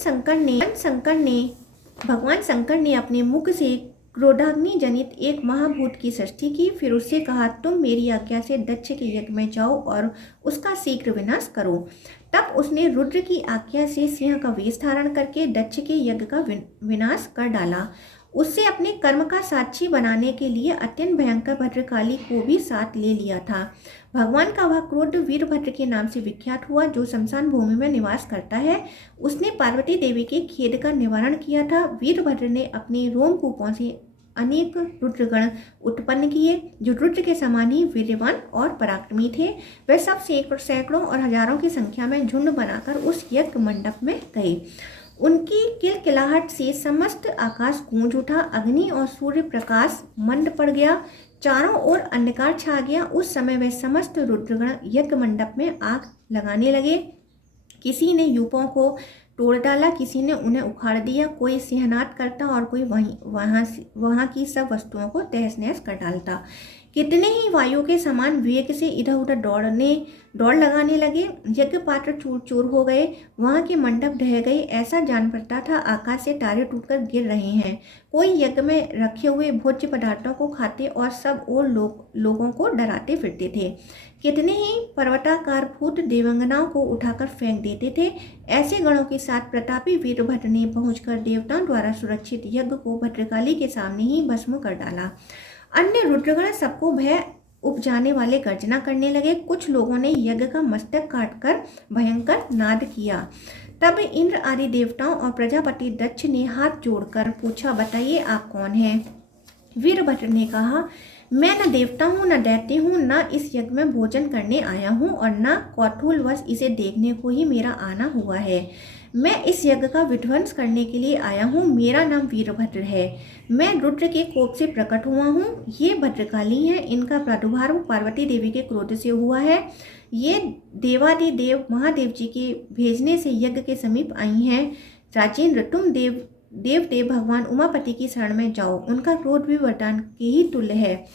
शंकर ने अपने मुख से क्रोधाग्नि जनित एक महाभूत की सृष्टि की। फिर उससे कहा, तुम मेरी आज्ञा से दक्ष के यज्ञ में जाओ और उसका शीघ्र विनाश करो। तब उसने रुद्र की आज्ञा से सिंह का वेश धारण करके दक्ष के यज्ञ का विनाश कर डाला। उससे अपने कर्म का साक्षी बनाने के लिए अत्यंत भयंकर भद्रकाली को भी साथ ले लिया था। भगवान का वह क्रोध वीरभद्र के नाम से विख्यात हुआ, जो शमशान भूमि में निवास करता है। उसने पार्वती देवी के खेद का निवारण किया था। वीरभद्र ने अपने रोमकूपों से अनेक रुद्रगण उत्पन्न किए, जो रुद्र के समान ही वीर्यवान और पराक्रमी थे। वे सब सैकड़ों और हजारों की संख्या में झुंड बनाकर उस यज्ञ मंडप में गए। उनकी किलकिलाहट से समस्त आकाश गूंज उठा, अग्नि और सूर्य प्रकाश मंद पड़ गया, चारों ओर अंधकार छा गया। उस समय वे समस्त रुद्रगण यज्ञ मंडप में आग लगाने लगे। किसी ने यूपों को तोड़ डाला, किसी ने उन्हें उखाड़ दिया, कोई सिंहनाद करता और कोई वहाँ की सब वस्तुओं को तहस नहस कर डालता। कितने ही वायु के समान वेग से इधर उधर दौड़ लगाने लगे। यज्ञ पात्र चूर चूर हो गए, वहाँ के मंडप ढह गए। ऐसा जान पड़ता था आकाश से तारे टूटकर गिर रहे हैं। कोई यज्ञ में रखे हुए भोज्य पदार्थों को खाते और सब और लोगों को डराते फिरते थे। कितने ही पर्वताकार भूत देवांगनाओं को उठाकर फेंक देते थे। ऐसे गणों के साथ प्रतापी वीरभद्र ने पहुंचकर देवताओं द्वारा सुरक्षित यज्ञ को भद्रकाली के सामने ही भस्म कर डाला। अन्य रुद्रगण सबको भय उपजाने वाले गर्जना करने लगे। कुछ लोगों ने यज्ञ का मस्तक काटकर भयंकर नाद किया। तब इंद्र आदि देवताओं और प्रजापति दक्ष ने हाथ जोड़कर पूछा, बताइए आप कौन हैं? वीरभद्र ने कहा, मैं न देवता हूँ, न दैत्य हूँ, न इस यज्ञ में भोजन करने आया हूँ और न कौतूहलवश इसे देखने को ही मेरा आना हुआ है। मैं इस यज्ञ का विध्वंस करने के लिए आया हूँ। मेरा नाम वीरभद्र है। मैं रुद्र के कोप से प्रकट हुआ हूँ। ये भद्रकाली हैं। इनका प्रादुर्भाव पार्वती देवी के क्रोध से हुआ है। ये देवादिदेव महादेव जी के भेजने से यज्ञ के समीप आई हैं। राजेंद्र, तुम देव भगवान उमापति की शरण में जाओ, उनका क्रोध भी वरदान के ही तुल्य है।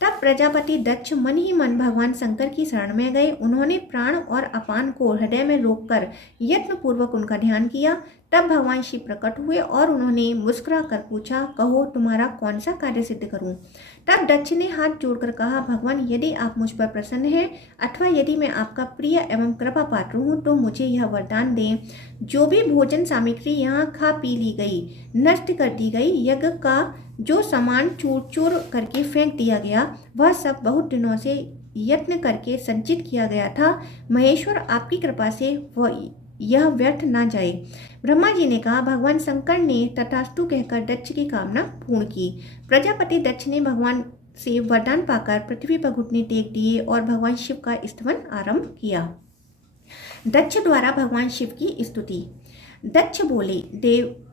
तब प्रजापति दक्ष मन ही मन भगवान शंकर की शरण में गए। उन्होंने प्राण और अपान को हृदय में रोककर यत्न पूर्वक उनका ध्यान किया। तब भगवान शिव प्रकट हुए और उन्होंने मुस्कुरा कर पूछा, कहो तुम्हारा कौन सा कार्य सिद्ध करूं? तब दक्ष ने हाथ जोड़कर कहा, भगवान यदि आप मुझ पर प्रसन्न हैं अथवा यदि मैं आपका प्रिय एवं कृपा पात्र हूँ तो मुझे यह वरदान दें। जो भी भोजन सामग्री यहाँ खा पी ली गई, नष्ट कर दी गई, यज्ञ का जो सामान चूर चूर करके फेंक दिया गया, वह सब बहुत दिनों से यत्न करके संचित किया गया था। महेश्वर आपकी कृपा से यह व्यर्थ ना जाए। ब्रह्मा जी ने कहा, भगवान शंकर ने तथास्तु कहकर दक्ष की कामना पूर्ण की। प्रजापति दक्ष ने भगवान से वरदान पाकर पृथ्वी पर घुटने टेक दिए और भगवान शिव का स्तवन आरंभ किया। दक्ष द्वारा भगवान शिव की स्तुति। दक्ष बोले,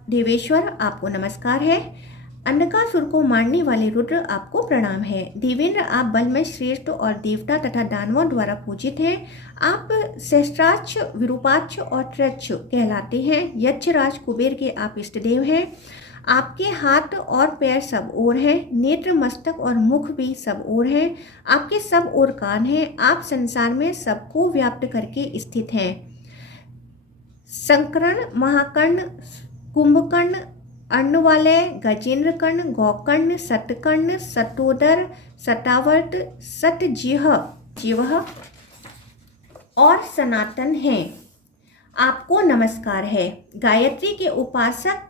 देवेश्वर आपको नमस्कार है। अंधकासुर को मारने वाले रुद्र आपको प्रणाम है। देवेंद्र आप बल में श्रेष्ठ और देवता तथा दानवों द्वारा पूजित हैं। आप सहस्त्राक्ष, विरूपाक्ष और त्रयक्ष कहलाते हैं। यक्षराज कुबेर के आप इष्टदेव हैं। आपके हाथ और पैर सब ओर हैं, नेत्र, मस्तक और मुख भी सब ओर हैं। आपके सब ओर कान हैं। आप संसार में सबको व्याप्त करके स्थित हैं। संकर्ण, महाकर्ण, कुंभकर्ण, अर्णवालय, गजेंद्र कर्ण, गौकर्ण, सतकर्ण, सतोदर, सतावर्त, सतजिह्व और सनातन हैं। आपको नमस्कार है। गायत्री के उपासक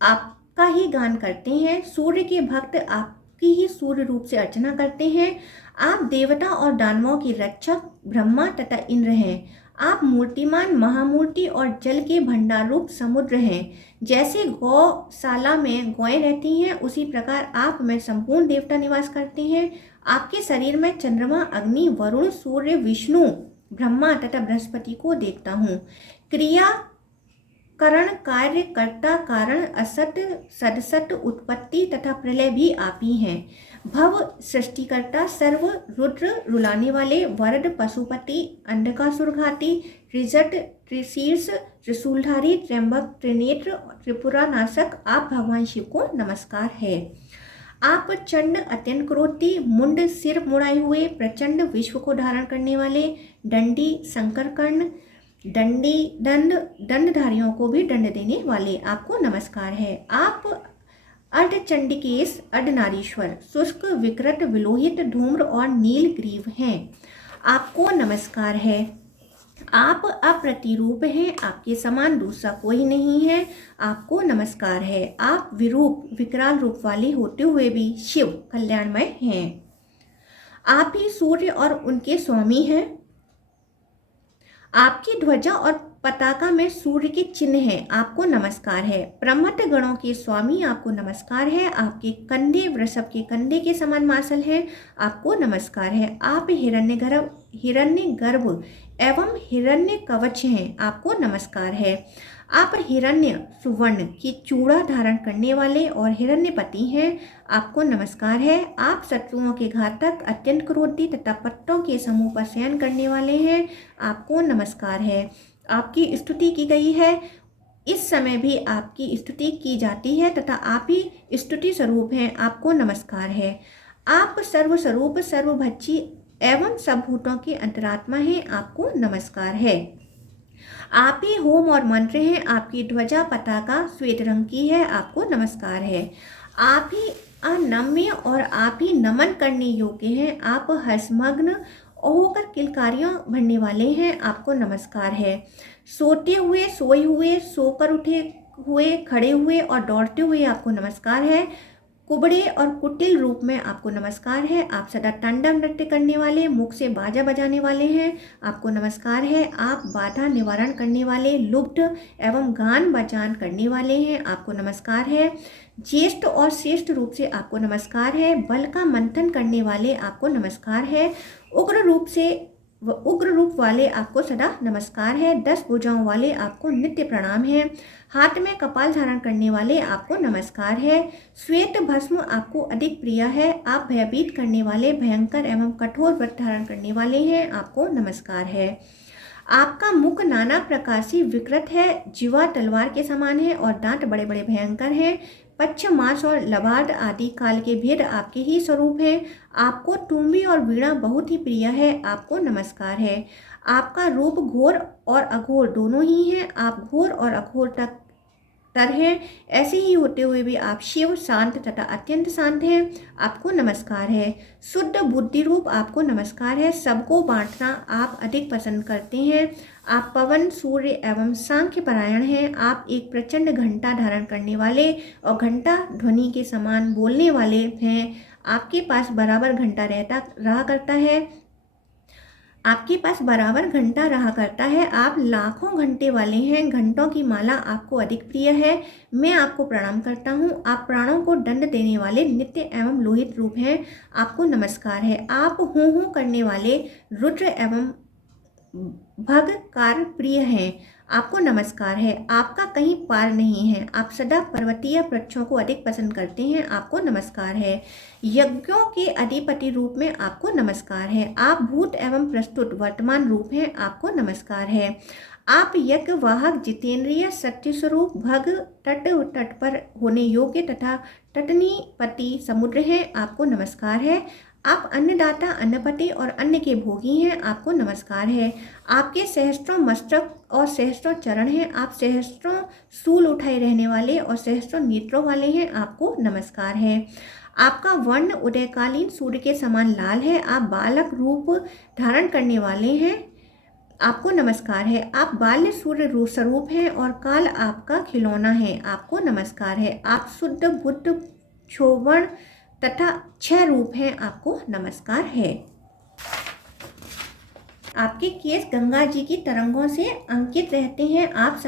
आपका ही गान करते हैं। सूर्य के भक्त आपकी ही सूर्य रूप से अर्चना करते हैं। आप देवता और दानवों के रक्षक ब्रह्मा तथा इंद्र हैं। आप मूर्तिमान, महामूर्ति और जल के भंडार रूप समुद्र हैं। जैसे गौशाला में गौएं रहती हैं, उसी प्रकार आप में संपूर्ण देवता निवास करते हैं। आपके शरीर में चंद्रमा, अग्नि, वरुण, सूर्य, विष्णु, ब्रह्मा तथा बृहस्पति को देखता हूँ। क्रिया, करण, कार्य, कर्ता, कारण, असत, सदसत, उत्पत्ति तथा प्रलय भी आप ही हैं। भव, सृष्टिकर्ता, सर्व, रुद्र, रुलाने वाले, वरद, पशुपति, अंधकासुर घाती, त्रिजट, त्रिशीर्ष, त्रिशूलधारी, त्र्यंबक, त्रिनेत्र, त्रिपुरा नाशक आप भगवान शिव को नमस्कार है। आप चंड, अत्यंत क्रोधी, मुंड, सिर मुड़ाए हुए, प्रचंड, विश्व को धारण करने वाले, दंडी, शंकरकर्ण, दंडधारियों को भी दंड देने वाले आपको नमस्कार है। आप अर्धचंडिकेश, अर्धनारीश्वर, शुष्क, विकृत, विलोहित, धूम्र और नीलग्रीव हैं। आपको नमस्कार है। आप अप्रतिरूप हैं। आपके समान दूसरा कोई नहीं है। आपको नमस्कार है। आप विरूप, विकराल रूप वाले होते हुए भी शिव कल्याणमय हैं। आप ही सूर्य और उनके स्वामी हैं। आपकी ध्वजा और पताका में सूर्य के चिन्ह हैं। आपको नमस्कार है। ब्रह्मत गणों के स्वामी आपको नमस्कार है। आपके कंधे वृषभ के कंधे के समान मार्शल हैं। आपको नमस्कार है। आप हिरण्यगर्भ एवं हिरण्य कवच हैं। आपको नमस्कार है। आप हिरण्य सुवर्ण की चूड़ा धारण करने वाले और हिरण्यपति हैं। आपको नमस्कार है। आप शत्रुओं के घातक, अत्यंत क्रोधी तथा पत्तों के समूह पर शयन करने वाले हैं। आपको नमस्कार है। आपकी स्तुति की गई है। इस समय भी आपकी स्तुति की जाती है तथा आप ही स्तुति स्वरूप हैं। आपको नमस्कार है। आप सर्वस्वरूप, सर्वभक्षी एवं सब भूतों के अंतरात्मा हैं। आपको नमस्कार है। आप ही होम और मंत्र हैं। आपकी ध्वजा पताका श्वेत रंग की है। आपको नमस्कार है। आप ही अनम्य और आप ही नमन करने योग्य हैं। आप हर्षमग्न होकर किलकारियों भरने वाले हैं। आपको नमस्कार है। सोते हुए, सोए हुए, सोकर उठे हुए, खड़े हुए और दौड़ते हुए आपको नमस्कार है। कुबड़े और कुटिल रूप में आपको नमस्कार है। आप सदा तांडव नृत्य करने वाले, मुख से बाजा बजाने वाले हैं। आपको नमस्कार है। आप बाधा निवारण करने वाले, लुब्ध एवं गान बजान करने वाले हैं। आपको नमस्कार है। ज्येष्ठ और श्रेष्ठ रूप से आपको नमस्कार है। बल का मंथन करने वाले आपको नमस्कार है। उग्र रूप वाले आपको सदा नमस्कार है। 10 भुजाओं वाले आपको नित्य प्रणाम है। हाथ में कपाल धारण करने वाले आपको नमस्कार है। श्वेत भस्म आपको अधिक प्रिय है। आप भयभीत करने वाले, भयंकर एवं कठोर व्रत धारण करने वाले हैं। आपको नमस्कार है। आपका मुख नाना प्रकार से विकृत है। जीवा तलवार के समान है और दांत बड़े बड़े भयंकर हैं। पच्छ, मांस और लबाद आदि काल के भेद आपके ही स्वरूप हैं। आपको तुम्बी और वीणा बहुत ही प्रिय है। आपको नमस्कार है। आपका रूप घोर और अघोर दोनों ही हैं। आप घोर और अघोर तक हैं। ऐसे ही होते हुए भी आप शिव, शांत तथा अत्यंत शांत हैं। आपको नमस्कार है। शुद्ध बुद्धि रूप आपको नमस्कार है। सबको बांटना आप अधिक पसंद करते हैं। आप पवन, सूर्य एवं सांख्य परायण हैं। आप एक प्रचंड घंटा धारण करने वाले और घंटा ध्वनि के समान बोलने वाले हैं। आपके पास बराबर घंटा रहा करता है। आपके पास बराबर घंटा रहा करता है, आप लाखों घंटे वाले हैं, घंटों की माला आपको अधिक प्रिय है। मैं आपको प्रणाम करता हूँ, आप प्राणों को दंड देने वाले नित्य एवं लोहित रूप हैं, आपको नमस्कार है। आप हूँ हूँ करने वाले रुद्र एवं भगकार प्रिय हैं, आपको नमस्कार है। आपका कहीं पार नहीं है, आप सदा पर्वतीय वृक्षों को अधिक पसंद करते हैं, आपको नमस्कार है। यज्ञों के अधिपति रूप में आपको नमस्कार है। आप भूत एवं प्रस्तुत वर्तमान रूप हैं, आपको नमस्कार है। आप यज्ञ वाहक जितेंद्रिय सत्य स्वरूप भग तट पर होने योग्य तथा तटनीपति समुद्र हैं, आपको नमस्कार है। आप अन्नदाता अन्नपति और अन्न के भोगी हैं, आपको नमस्कार है। आपके सहस्त्रों मस्तक और सहस्त्रों चरण हैं, आप सहस्त्रों सूल उठाए रहने वाले और सहस्त्रों नेत्रों वाले हैं, आपको नमस्कार है। आपका वर्ण उदयकालीन सूर्य के समान लाल है, आप बालक रूप धारण करने वाले हैं, आपको नमस्कार है। आप बाल्य सूर्य स्वरूप हैं और काल आपका खिलौना है, आपको नमस्कार है। आप शुद्ध बुद्ध क्षोभण तथा 6 रूप हैं, आपको नमस्कार है। आपके केस गंगा जी की तरंगों से अंकित रहते हैं, आप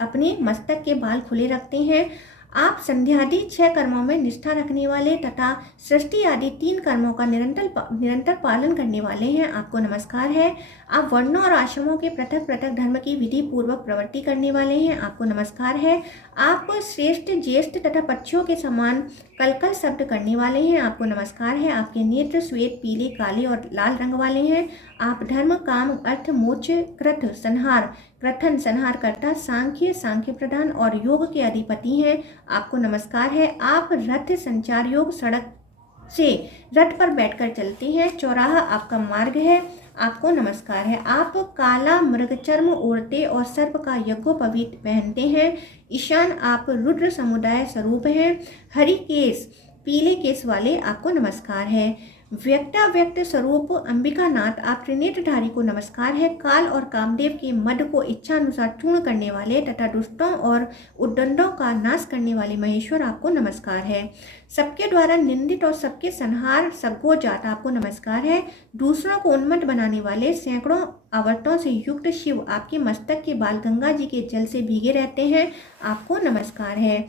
अपने मस्तक के बाल खुले रखते हैं। आप संध्यादि 6 कर्मों में निष्ठा रखने वाले तथा सृष्टि आदि 3 कर्मों का निरंतर पालन करने वाले हैं, आपको नमस्कार है। आप वर्णों और आश्रमों के पृथक पृथक धर्म की विधि पूर्वक प्रवृत्ति करने वाले हैं, आपको नमस्कार है। आप श्रेष्ठ ज्येष्ठ तथा पक्षियों के समान कलकल शब्द करने वाले हैं, आपको नमस्कार है। आपके नेत्र श्वेत पीले काले और लाल रंग वाले हैं। आप धर्म काम अर्थ मोक्ष क्रथन संहार करता सांख्य प्रधान और योग के अधिपति हैं, आपको नमस्कार है। आप रथ संचार योग सड़क से रथ पर बैठकर चलते हैं, चौराहा आपका मार्ग है, आपको नमस्कार है। आप काला मृगचर्म ओढ़ते और सर्प का यज्ञोपवीत पहनते हैं। ईशान आप रुद्र समुदाय स्वरूप हैं। हरि केस पीले केस वाले, आपको नमस्कार है। व्यक्त स्वरूप अंबिका नाथ आप त्रिनेत्रधारी को नमस्कार है। काल और कामदेव के मद को इच्छा अनुसार चूर्ण करने वाले तथा दुष्टों और उद्दंडों का नाश करने वाले महेश्वर, आपको नमस्कार है। सबके द्वारा निंदित और सबके संहार सगो जात, आपको नमस्कार है। दूसरों को उन्मत्त बनाने वाले सैकड़ों आवर्तों से युक्त शिव, आपके मस्तक के बाल गंगा जी के जल से भीगे रहते हैं, आपको नमस्कार है।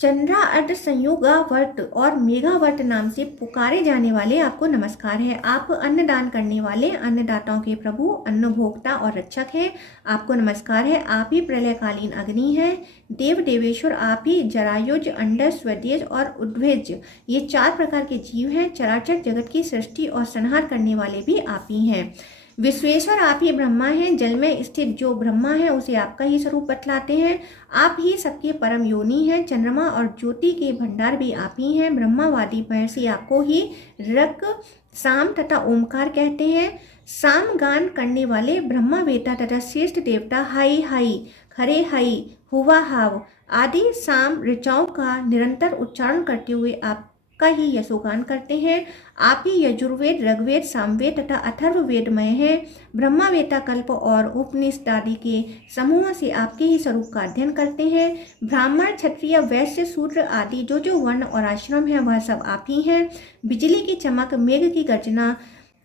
चंद्रा अर्ध संयोगावर्त और मेघावर्त नाम से पुकारे जाने वाले, आपको नमस्कार है। आप अन्नदान करने वाले अन्नदाताओं के प्रभु अन्नभोक्ता और रक्षक हैं, आपको नमस्कार है। आप ही प्रलयकालीन अग्नि हैं, देव देवेश्वर आप ही जरायुज अंडज स्वदेज और उद्वेज, ये 4 प्रकार के जीव हैं। चराचर जगत की सृष्टि और संहार करने वाले भी आप ही हैं। विश्वेश्वर आप ही ब्रह्मा हैं, जल में स्थित जो ब्रह्मा है उसे आपका ही स्वरूप बतलाते हैं। आप ही सबके परम योनि हैं। चंद्रमा और ज्योति के भंडार भी आप ही हैं। ब्रह्मावादी महर्षि आपको ही रक साम तथा ओमकार कहते हैं। साम गान करने वाले ब्रह्मा वेता तथा श्रेष्ठ देवता हाई हाई खरे हाई हुआ हाव आदि साम ऋचाओं का निरंतर उच्चारण करते हुए आप का ही यशोगान करते हैं। आप ही यजुर्वेद ऋग्वेद सामवेद तथा अथर्ववेदमय हैं। ब्रह्मावेता कल्प और उपनिषद आदि के समूह से आपके ही स्वरूप का अध्ययन करते हैं। ब्राह्मण क्षत्रिय वैश्य शूद्र आदि जो वर्ण और आश्रम है वह सब आप ही हैं। बिजली की चमक मेघ की गर्जना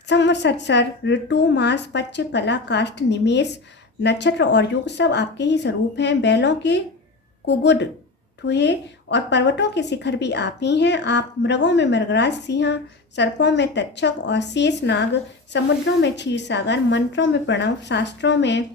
संवत्सर ऋतु मास पक्ष कला काष्ठ निमेष नक्षत्र और युग सब आपके ही स्वरूप हैं। बैलों के कुगुद ठुहे और पर्वतों के शिखर भी आप ही हैं। आप मृगों में मृगराज सिंह, सर्पों में तक्षक और शेष नाग, समुद्रों में क्षीरसागर, मंत्रों में प्रणव, शास्त्रों में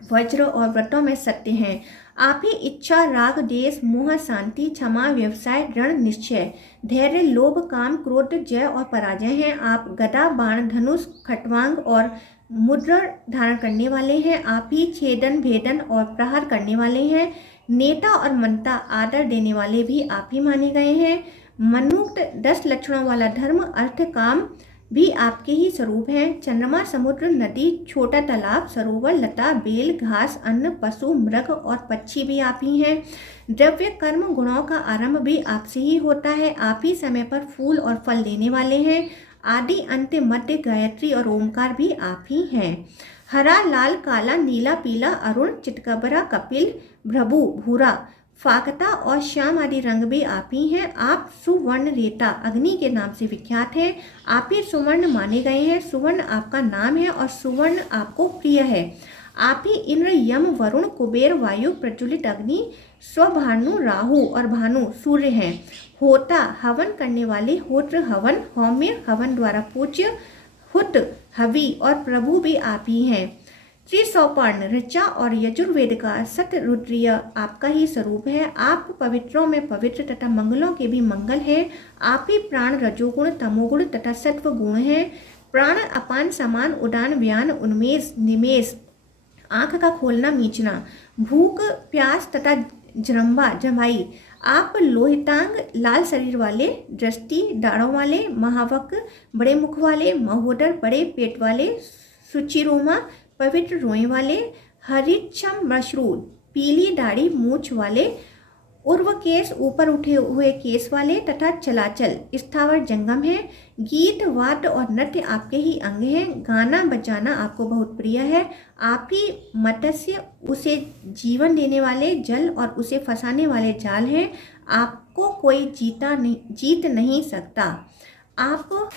वज्र और व्रतों में सत्य हैं। आप ही इच्छा राग देश मोह शांति क्षमा व्यवसाय ऋण निश्चय धैर्य लोभ काम क्रोध जय और पराजय हैं। आप गदा बाण धनुष खटवांग और मुद्रा धारण करने वाले हैं। आप ही छेदन भेदन और प्रहार करने वाले हैं। नेता और मंता आदर देने वाले भी आप ही माने गए हैं। मनुक्त 10 लक्षणों वाला धर्म अर्थ काम भी आपके ही स्वरूप हैं। चंद्रमा समुद्र नदी छोटा तालाब सरोवर लता बेल घास अन्न पशु मृग और पक्षी भी आप ही हैं। द्रव्य कर्म गुणों का आरंभ भी आपसे ही होता है। आप ही समय पर फूल और फल देने वाले हैं। आदि अंत मध्य गायत्री और ओमकार भी आप ही हैं। हरा लाल काला नीला पीला अरुण चितकबरा कपिल भ्रभु भूरा फाकता और श्याम आदि रंग भी आप ही हैं। आप सुवर्ण रेता अग्नि के नाम से विख्यात हैं। आप ही सुवर्ण माने गए हैं। सुवर्ण आपका नाम है और सुवर्ण आपको प्रिय है। आप ही इंद्र, यम, वरुण, कुबेर, वायु, प्रज्वलित अग्नि, स्वभानु, राहु और भानु सूर्य हैं। होता हवन करने वाले, होत्र हवन, हौम्य हवन द्वारा पूज्य, हुत हवि और प्रभु भी आप ही हैं। त्रिसौपर्ण ऋचा और यजुर्वेद का सतरुद्रीय आपका ही स्वरूप है। आप पवित्रों में पवित्र तथा मंगलों के भी मंगल हैं। आप ही प्राण, रजोगुण, तमोगुण तथा सत्व गुण हैं। प्राण अपान, समान, उदान, व्यान, उन्मेष, निमेष, आँख का खोलना मीचना, भूख, प्यास तथा जरम्बा जमाई। आप लोहितांग, लाल शरीर वाले, दृष्टि, दाढ़ों वाले, महावक, बड़े मुख वाले, महोदर, बड़े पेट वाले, सुचिरोमा, पवित्र रोए वाले, हरिच्छम मशरू, पीली दाढ़ी मूछ वाले, उर्व केस, ऊपर उठे हुए केस वाले तथा चलाचल, स्थावर जंगम है। गीत, वाद्य और नृत्य आपके ही अंग हैं। गाना बजाना आपको बहुत प्रिय है। आप ही मत्स्य, उसे जीवन देने वाले, जल और उसे फंसाने वाले जाल हैं। आपको कोई जीत नहीं सकता। आप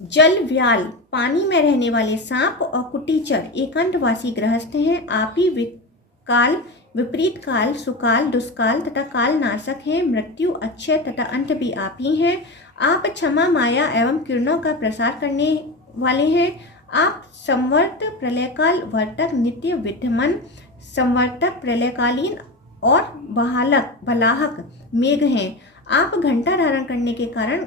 जल व्याल, पानी में रहने वाले सांप और कुटीचर, एकांतवासी गृहस्थ हैं। आप ही विकाल, विपरीत काल, सुकाल, दुष्काल तथा काल नाशक हैं। मृत्यु, अक्षय तथा अंत भी आप ही हैं। आप क्षमा, माया एवं किरणों का प्रसार करने वाले हैं। आप संवर्त, प्रलयकाल, वर्तक, नित्य विद्यमान, संवर्तक, प्रलयकालीन और बलाहक मेघ हैं। आप घंटा धारण करने के कारण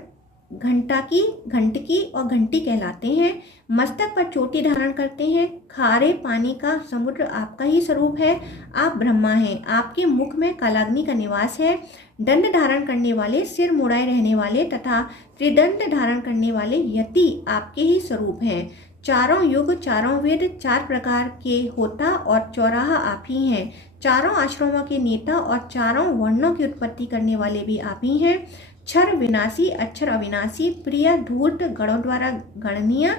घंटकी और घंटी कहलाते हैं। मस्तक पर चोटी धारण करते हैं। खारे पानी का समुद्र आपका ही स्वरूप है। आप ब्रह्मा हैं। आपके मुख में कालाग्नि का निवास है। दंड धारण करने वाले, सिर मुड़ाए रहने वाले तथा त्रिदंड धारण करने वाले यति आपके ही स्वरूप हैं। चारों युग, चारों वेद, चार प्रकार के होता और चौराहा आप ही हैं। चारों आश्रमों के नेता और चारों वर्णों की उत्पत्ति करने वाले भी आप ही हैं। क्षर विनाशी, अक्षर अविनाशी, प्रिय, धूर्त, गणों द्वारा गणनीय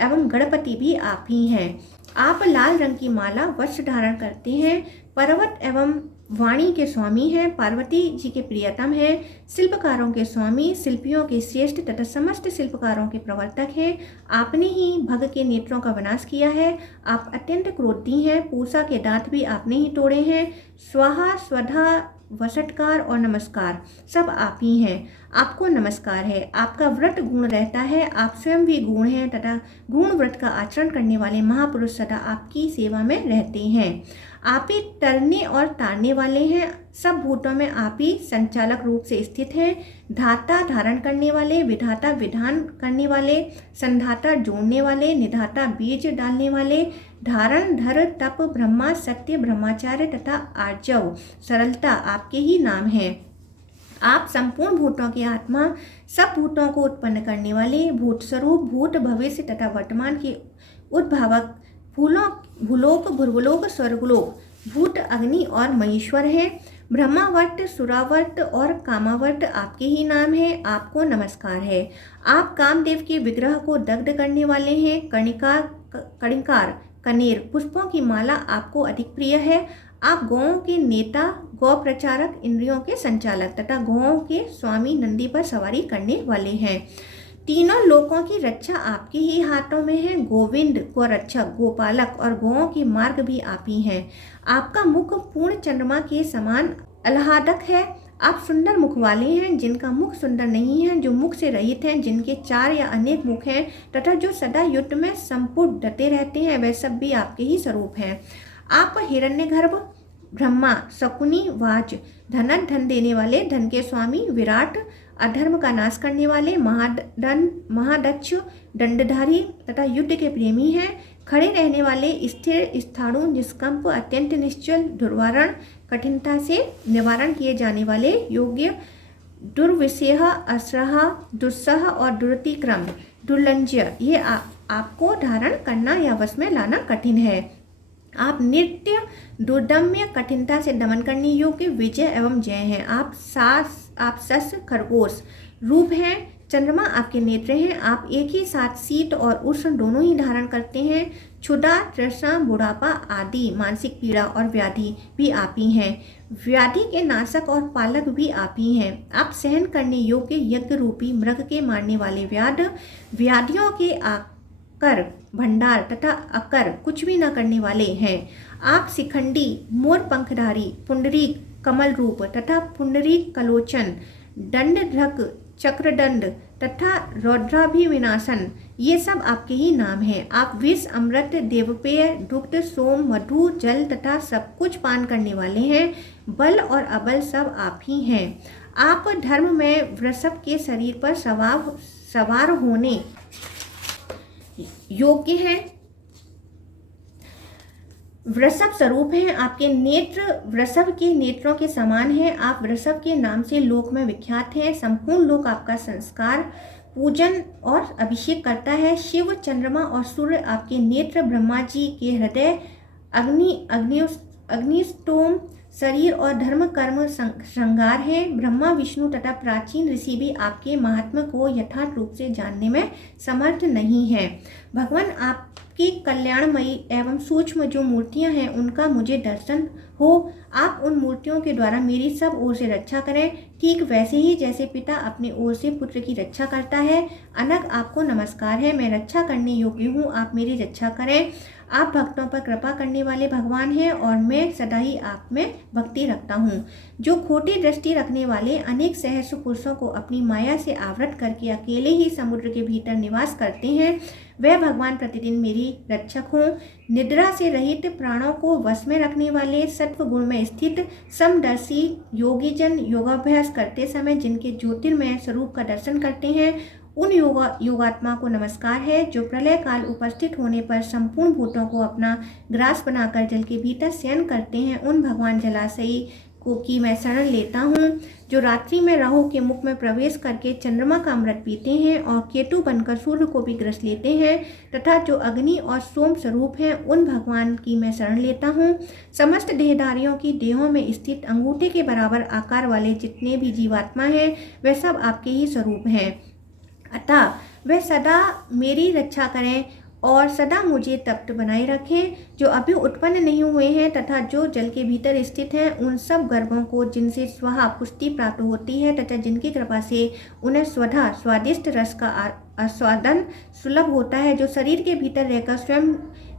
एवं गणपति भी आप ही हैं। आप लाल रंग की माला वस्त्र धारण करते हैं। पर्वत एवं वाणी के स्वामी हैं। पार्वती जी के प्रियतम हैं। शिल्पकारों के स्वामी, शिल्पियों के श्रेष्ठ तथा समस्त शिल्पकारों के प्रवर्तक हैं। आपने ही भग के नेत्रों का विनाश किया है। आप अत्यंत क्रोधी हैं। पूषा के दांत भी आपने ही तोड़े हैं। स्वाहा, स्वधा, वसटकार और नमस्कार सब आप ही हैं। आपको नमस्कार है। आपका व्रत गुण रहता है। आप स्वयं भी गुण हैं तथा गुण व्रत का आचरण करने वाले महापुरुष सदा आपकी सेवा में रहते हैं। आप ही तरने और तारने वाले हैं। सब भूतों में आप ही संचालक रूप से स्थित हैं। धाता, धारण करने वाले, विधाता, विधान करने वाले, संधाता, जोड़ने वाले, निधाता, बीज डालने वाले, धारण, धर, तप, ब्रह्मा, सत्य, ब्रह्मचार्य तथा आर्जव, सरलता आपके ही नाम हैं। आप संपूर्ण भूतों की आत्मा, सब भूतों को उत्पन्न करने वाले, भूत स्वरूप, भूत, भविष्य तथा वर्तमान के उद्भावक, भूलोक, भुर्वलोक, स्वर्गलोक, भूत, अग्नि और महेश्वर हैं। ब्रह्मावर्त, सुरावर्त और कामावर्त आपके ही नाम है। आपको नमस्कार है। आप कामदेव के विग्रह को दग्ध करने वाले हैं। कणिकार, कनेर, पुष्पों की माला आपको अधिक प्रिय है। आप गौओं के नेता, गौ प्रचारक, इंद्रियों के संचालक तथा गौओं के स्वामी, नंदी पर सवारी करने वाले हैं। तीनों लोकों की रक्षा आपके ही हाथों में है। गोविंद, गोरक्षक, गोपालक और गौओं के मार्ग भी आप ही हैं। आपका मुख पूर्ण चंद्रमा के समान आह्लादक है। आप सुंदर मुख वाले हैं। जिनका मुख सुंदर नहीं है, जो मुख से रहित हैं, जिनके चार या अनेक मुख हैं तथा जो सदा युद्ध में संपूर्ण डटे रहते हैं, वह सब भी आपके ही स्वरूप हैं। आप हिरण्यगर्भ, ब्रह्मा, शकुनी, वाज, धन देने वाले, धन के स्वामी, विराट, अधर्म का नाश करने वाले, महादक्ष, दंडधारी तथा युद्ध के प्रेमी हैं। खड़े रहने वाले, स्थिर, स्थाणु, निष्कंप, अत्यंत निश्चल, दुर्वारण, कठिनता से निवारण किए जाने वाले, योग्य, दुर्विषह, असह, दुस्सह और दुरतिक्रम, दुर्लंज्य, ये आपको धारण करना या वश में लाना कठिन है। आप नित्य, दुर्दम्य, कठिनता से दमन करने योग्य, विजय एवं जय हैं। आप सस, खरगोश रूप हैं। चंद्रमा आपके नेत्र हैं। आप एक ही साथ शीत और उष्ण दोनों ही धारण करते हैं। क्षुधा, तृष्णा, बुढ़ापा आदि मानसिक पीड़ा और व्याधि भी आप ही हैं। व्याधि के नाशक और पालक भी आप ही हैं। आप सहन करने योग्य यज्ञ रूपी मृग के मारने वाले व्याधियों के आकर भंडार तथा अकर कुछ भी न करने वाले हैं। आप शिखंडी, मोर पंखधारी, पुंडरीक कमल रूप तथा पुंडरीक कलोचन, दंडधक, चक्रदंड तथा रौद्राभिविनाशन, ये सब आपके ही नाम हैं। आप विष, अमृत, देवपेय, दुग्ध, सोम, मधु, जल तथा सब कुछ पान करने वाले हैं। बल और अबल सब आप ही हैं। आप धर्म में वृषभ के शरीर पर सवार होने योग्य हैं। वृषभ स्वरूप हैं। आपके नेत्र वृषभ के नेत्रों के समान हैं। आप वृषभ के नाम से लोक में विख्यात हैं। संपूर्ण लोक आपका संस्कार, पूजन और अभिषेक करता है। शिव, चंद्रमा और सूर्य आपके नेत्र, ब्रह्मा जी के हृदय, अग्निष्टोम शरीर और धर्म कर्म श्रृंगार है। ब्रह्मा, विष्णु तथा प्राचीन ऋषि भी आपके महात्मा को यथार्थ रूप से जानने में समर्थ नहीं है। भगवान, आपकी कल्याणमयी एवं सूक्ष्म जो मूर्तियां हैं उनका मुझे दर्शन हो। आप उन मूर्तियों के द्वारा मेरी सब ओर से रक्षा करें, ठीक वैसे ही जैसे पिता अपने ओर से पुत्र की रक्षा करता है। अनग, आपको नमस्कार है। मैं रक्षा करने योग्य हूँ, आप मेरी रक्षा करें। आप भक्तों पर कृपा करने वाले भगवान हैं और मैं सदा ही आप में भक्ति रखता हूँ। जो खोटी दृष्टि रखने वाले अनेक सहस्र पुरुषों को अपनी माया से आवृत करके अकेले ही समुद्र के भीतर निवास करते हैं, वह भगवान प्रतिदिन मेरी रक्षक हों। निद्रा से रहित प्राणों को वश में रखने वाले, सत्व गुण में स्थित समदर्शी योगीजन योगाभ्यास करते समय जिनके ज्योतिर्मय स्वरूप का दर्शन करते हैं, उन योगात्मा को नमस्कार है। जो प्रलय काल उपस्थित होने पर संपूर्ण भूतों को अपना ग्रास बनाकर जल के भीतर शयन करते हैं, उन भगवान जलाशयी को की मैं शरण लेता हूँ। जो रात्रि में राहु के मुख में प्रवेश करके चंद्रमा का अमृत पीते हैं और केतु बनकर सूर्य को भी ग्रस लेते हैं, तथा जो अग्नि और सोम स्वरूप हैं, उन भगवान की मैं शरण लेता हूँ। समस्त देहधारियों की देहों में स्थित अंगूठे के बराबर आकार वाले जितने भी जीवात्मा हैं, वे सब आपके ही स्वरूप हैं। अतः वह सदा मेरी रक्षा करें और सदा मुझे तप्त बनाए रखें। जो अभी उत्पन्न नहीं हुए हैं तथा जो जल के भीतर स्थित हैं, उन सब गर्भों को जिनसे स्वहा पुष्टि प्राप्त होती है तथा जिनकी कृपा से उन्हें स्वधा स्वादिष्ट रस का आस्वादन सुलभ होता है, जो शरीर के भीतर रहकर स्वयं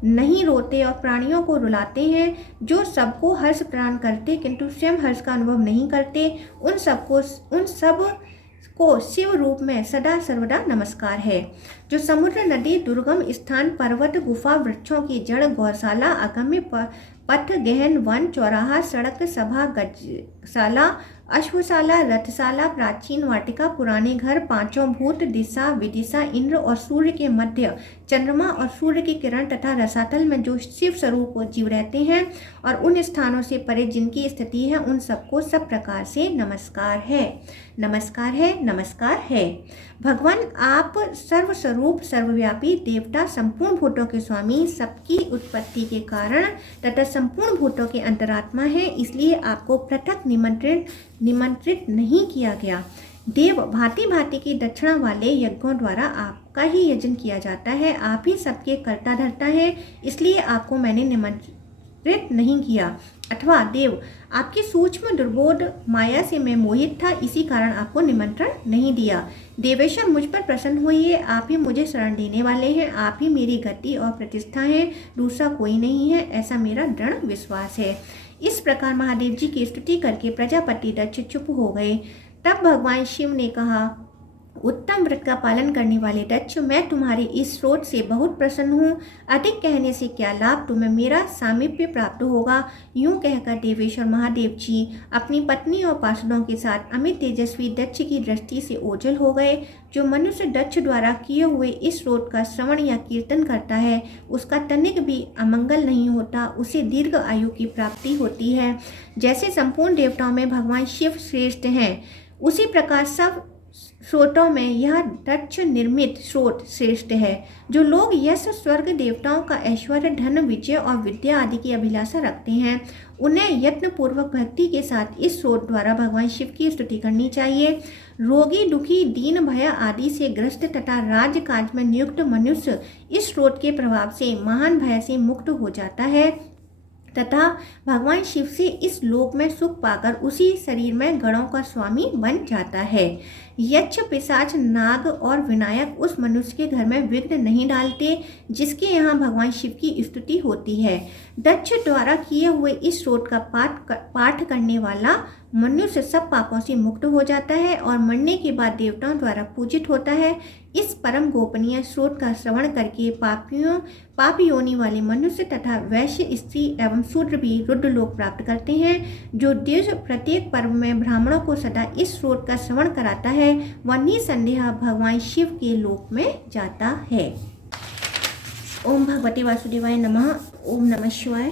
नहीं रोते और प्राणियों को रुलाते हैं, जो सबको हर्ष प्रदान करते किंतु स्वयं हर्ष का अनुभव नहीं करते, उन सब को शिव रूप में सदा सर्वदा नमस्कार है। जो समुद्र, नदी, दुर्गम स्थान, पर्वत, गुफा, वृक्षों की जड़, गौशाला, अगम्य पथ, गहन वन, चौराहा, सड़क, सभा, गजशाला, अश्वशाला, रथशाला, प्राचीन वाटिका, पुराने घर, पांचों भूत, दिशा विदिशा, इंद्र और सूर्य के मध्य चंद्रमा और सूर्य की किरण तथा रसातल में जो शिव स्वरूप जीव रहते हैं और उन स्थानों से परे जिनकी स्थिति है, उन सबको सब प्रकार से नमस्कार है, नमस्कार है, नमस्कार है। भगवान, आप सर्वस्वरूप, सर्वव्यापी देवता, संपूर्ण भूतों के स्वामी, सबकी उत्पत्ति के कारण तथा संपूर्ण भूतों के अंतरात्मा हैं, इसलिए आपको पृथक निमंत्रित नहीं किया गया। देव, भांति भांति की दक्षिणा वाले यज्ञों द्वारा आपका ही यजन किया जाता है। आप ही सबके कर्ता धर्ता हैं, इसलिए आपको मैंने निमंत्रित नहीं किया। अथवा देव, आपकी सूक्ष्म दुर्बोध माया से मैं मोहित था, इसी कारण आपको निमंत्रण नहीं दिया। देवेश्वर, मुझ पर प्रसन्न होइए, आप ही मुझे शरण देने वाले हैं, आप ही मेरी गति और प्रतिष्ठा हैं, दूसरा कोई नहीं है, ऐसा मेरा दृढ़ विश्वास है। इस प्रकार महादेव जी की स्तुति करके प्रजापति दक्ष चुप हो गए। तब भगवान शिव ने कहा, उत्तम व्रत का पालन करने वाले दक्ष, मैं तुम्हारे इस स्रोत से बहुत प्रसन्न हूँ। अधिक कहने से क्या लाभ, तुम्हें मेरा सामीप्य प्राप्त होगा। यूं कहकर देवेश्वर महादेव जी अपनी पत्नी और पार्षदों के साथ अमित तेजस्वी दक्ष की दृष्टि से ओझल हो गए। जो मनुष्य दक्ष द्वारा किए हुए इस स्रोत का श्रवण या कीर्तन करता है, उसका तनिक भी अमंगल नहीं होता, उसे दीर्घ आयु की प्राप्ति होती है। जैसे संपूर्ण देवताओं में भगवान शिव श्रेष्ठ हैं, उसी प्रकार सब स्रोतों में यह दक्ष निर्मित स्रोत श्रेष्ठ है। जो लोग यश, स्वर्ग, देवताओं का ऐश्वर्य, धन, विजय और विद्या आदि की अभिलाषा रखते हैं, उन्हें यत्नपूर्वक भक्ति के साथ इस स्रोत द्वारा भगवान शिव की स्तुति करनी चाहिए। रोगी, दुखी, दीन, भय आदि से ग्रस्त तथा राजकाज में नियुक्त मनुष्य इस स्रोत के प्रभाव से महान भय से मुक्त हो जाता है तथा भगवान शिव से इस लोक में सुख पाकर उसी शरीर में गणों का स्वामी बन जाता है। यक्ष, पिशाच, नाग और विनायक उस मनुष्य के घर में विघ्न नहीं डालते जिसके यहाँ भगवान शिव की स्तुति होती है। दक्ष द्वारा किए हुए इस स्रोत का पाठ करने वाला मनुष्य सब पापों से मुक्त हो जाता है और मरने के बाद देवताओं द्वारा पूजित होता है। इस परम गोपनीय स्रोत का श्रवण करके पाप योनि वाले मनुष्य तथा वैश्य, स्त्री एवं शूद्र भी रुद्रलोक प्राप्त करते हैं। जो द्विज प्रत्येक पर्व में ब्राह्मणों को सदा इस स्रोत का श्रवण कराता है वह निसंदेह भगवान शिव के लोक में जाता है। ओम भगवते वासुदेवाय नमः। ओम नमः शिवाय।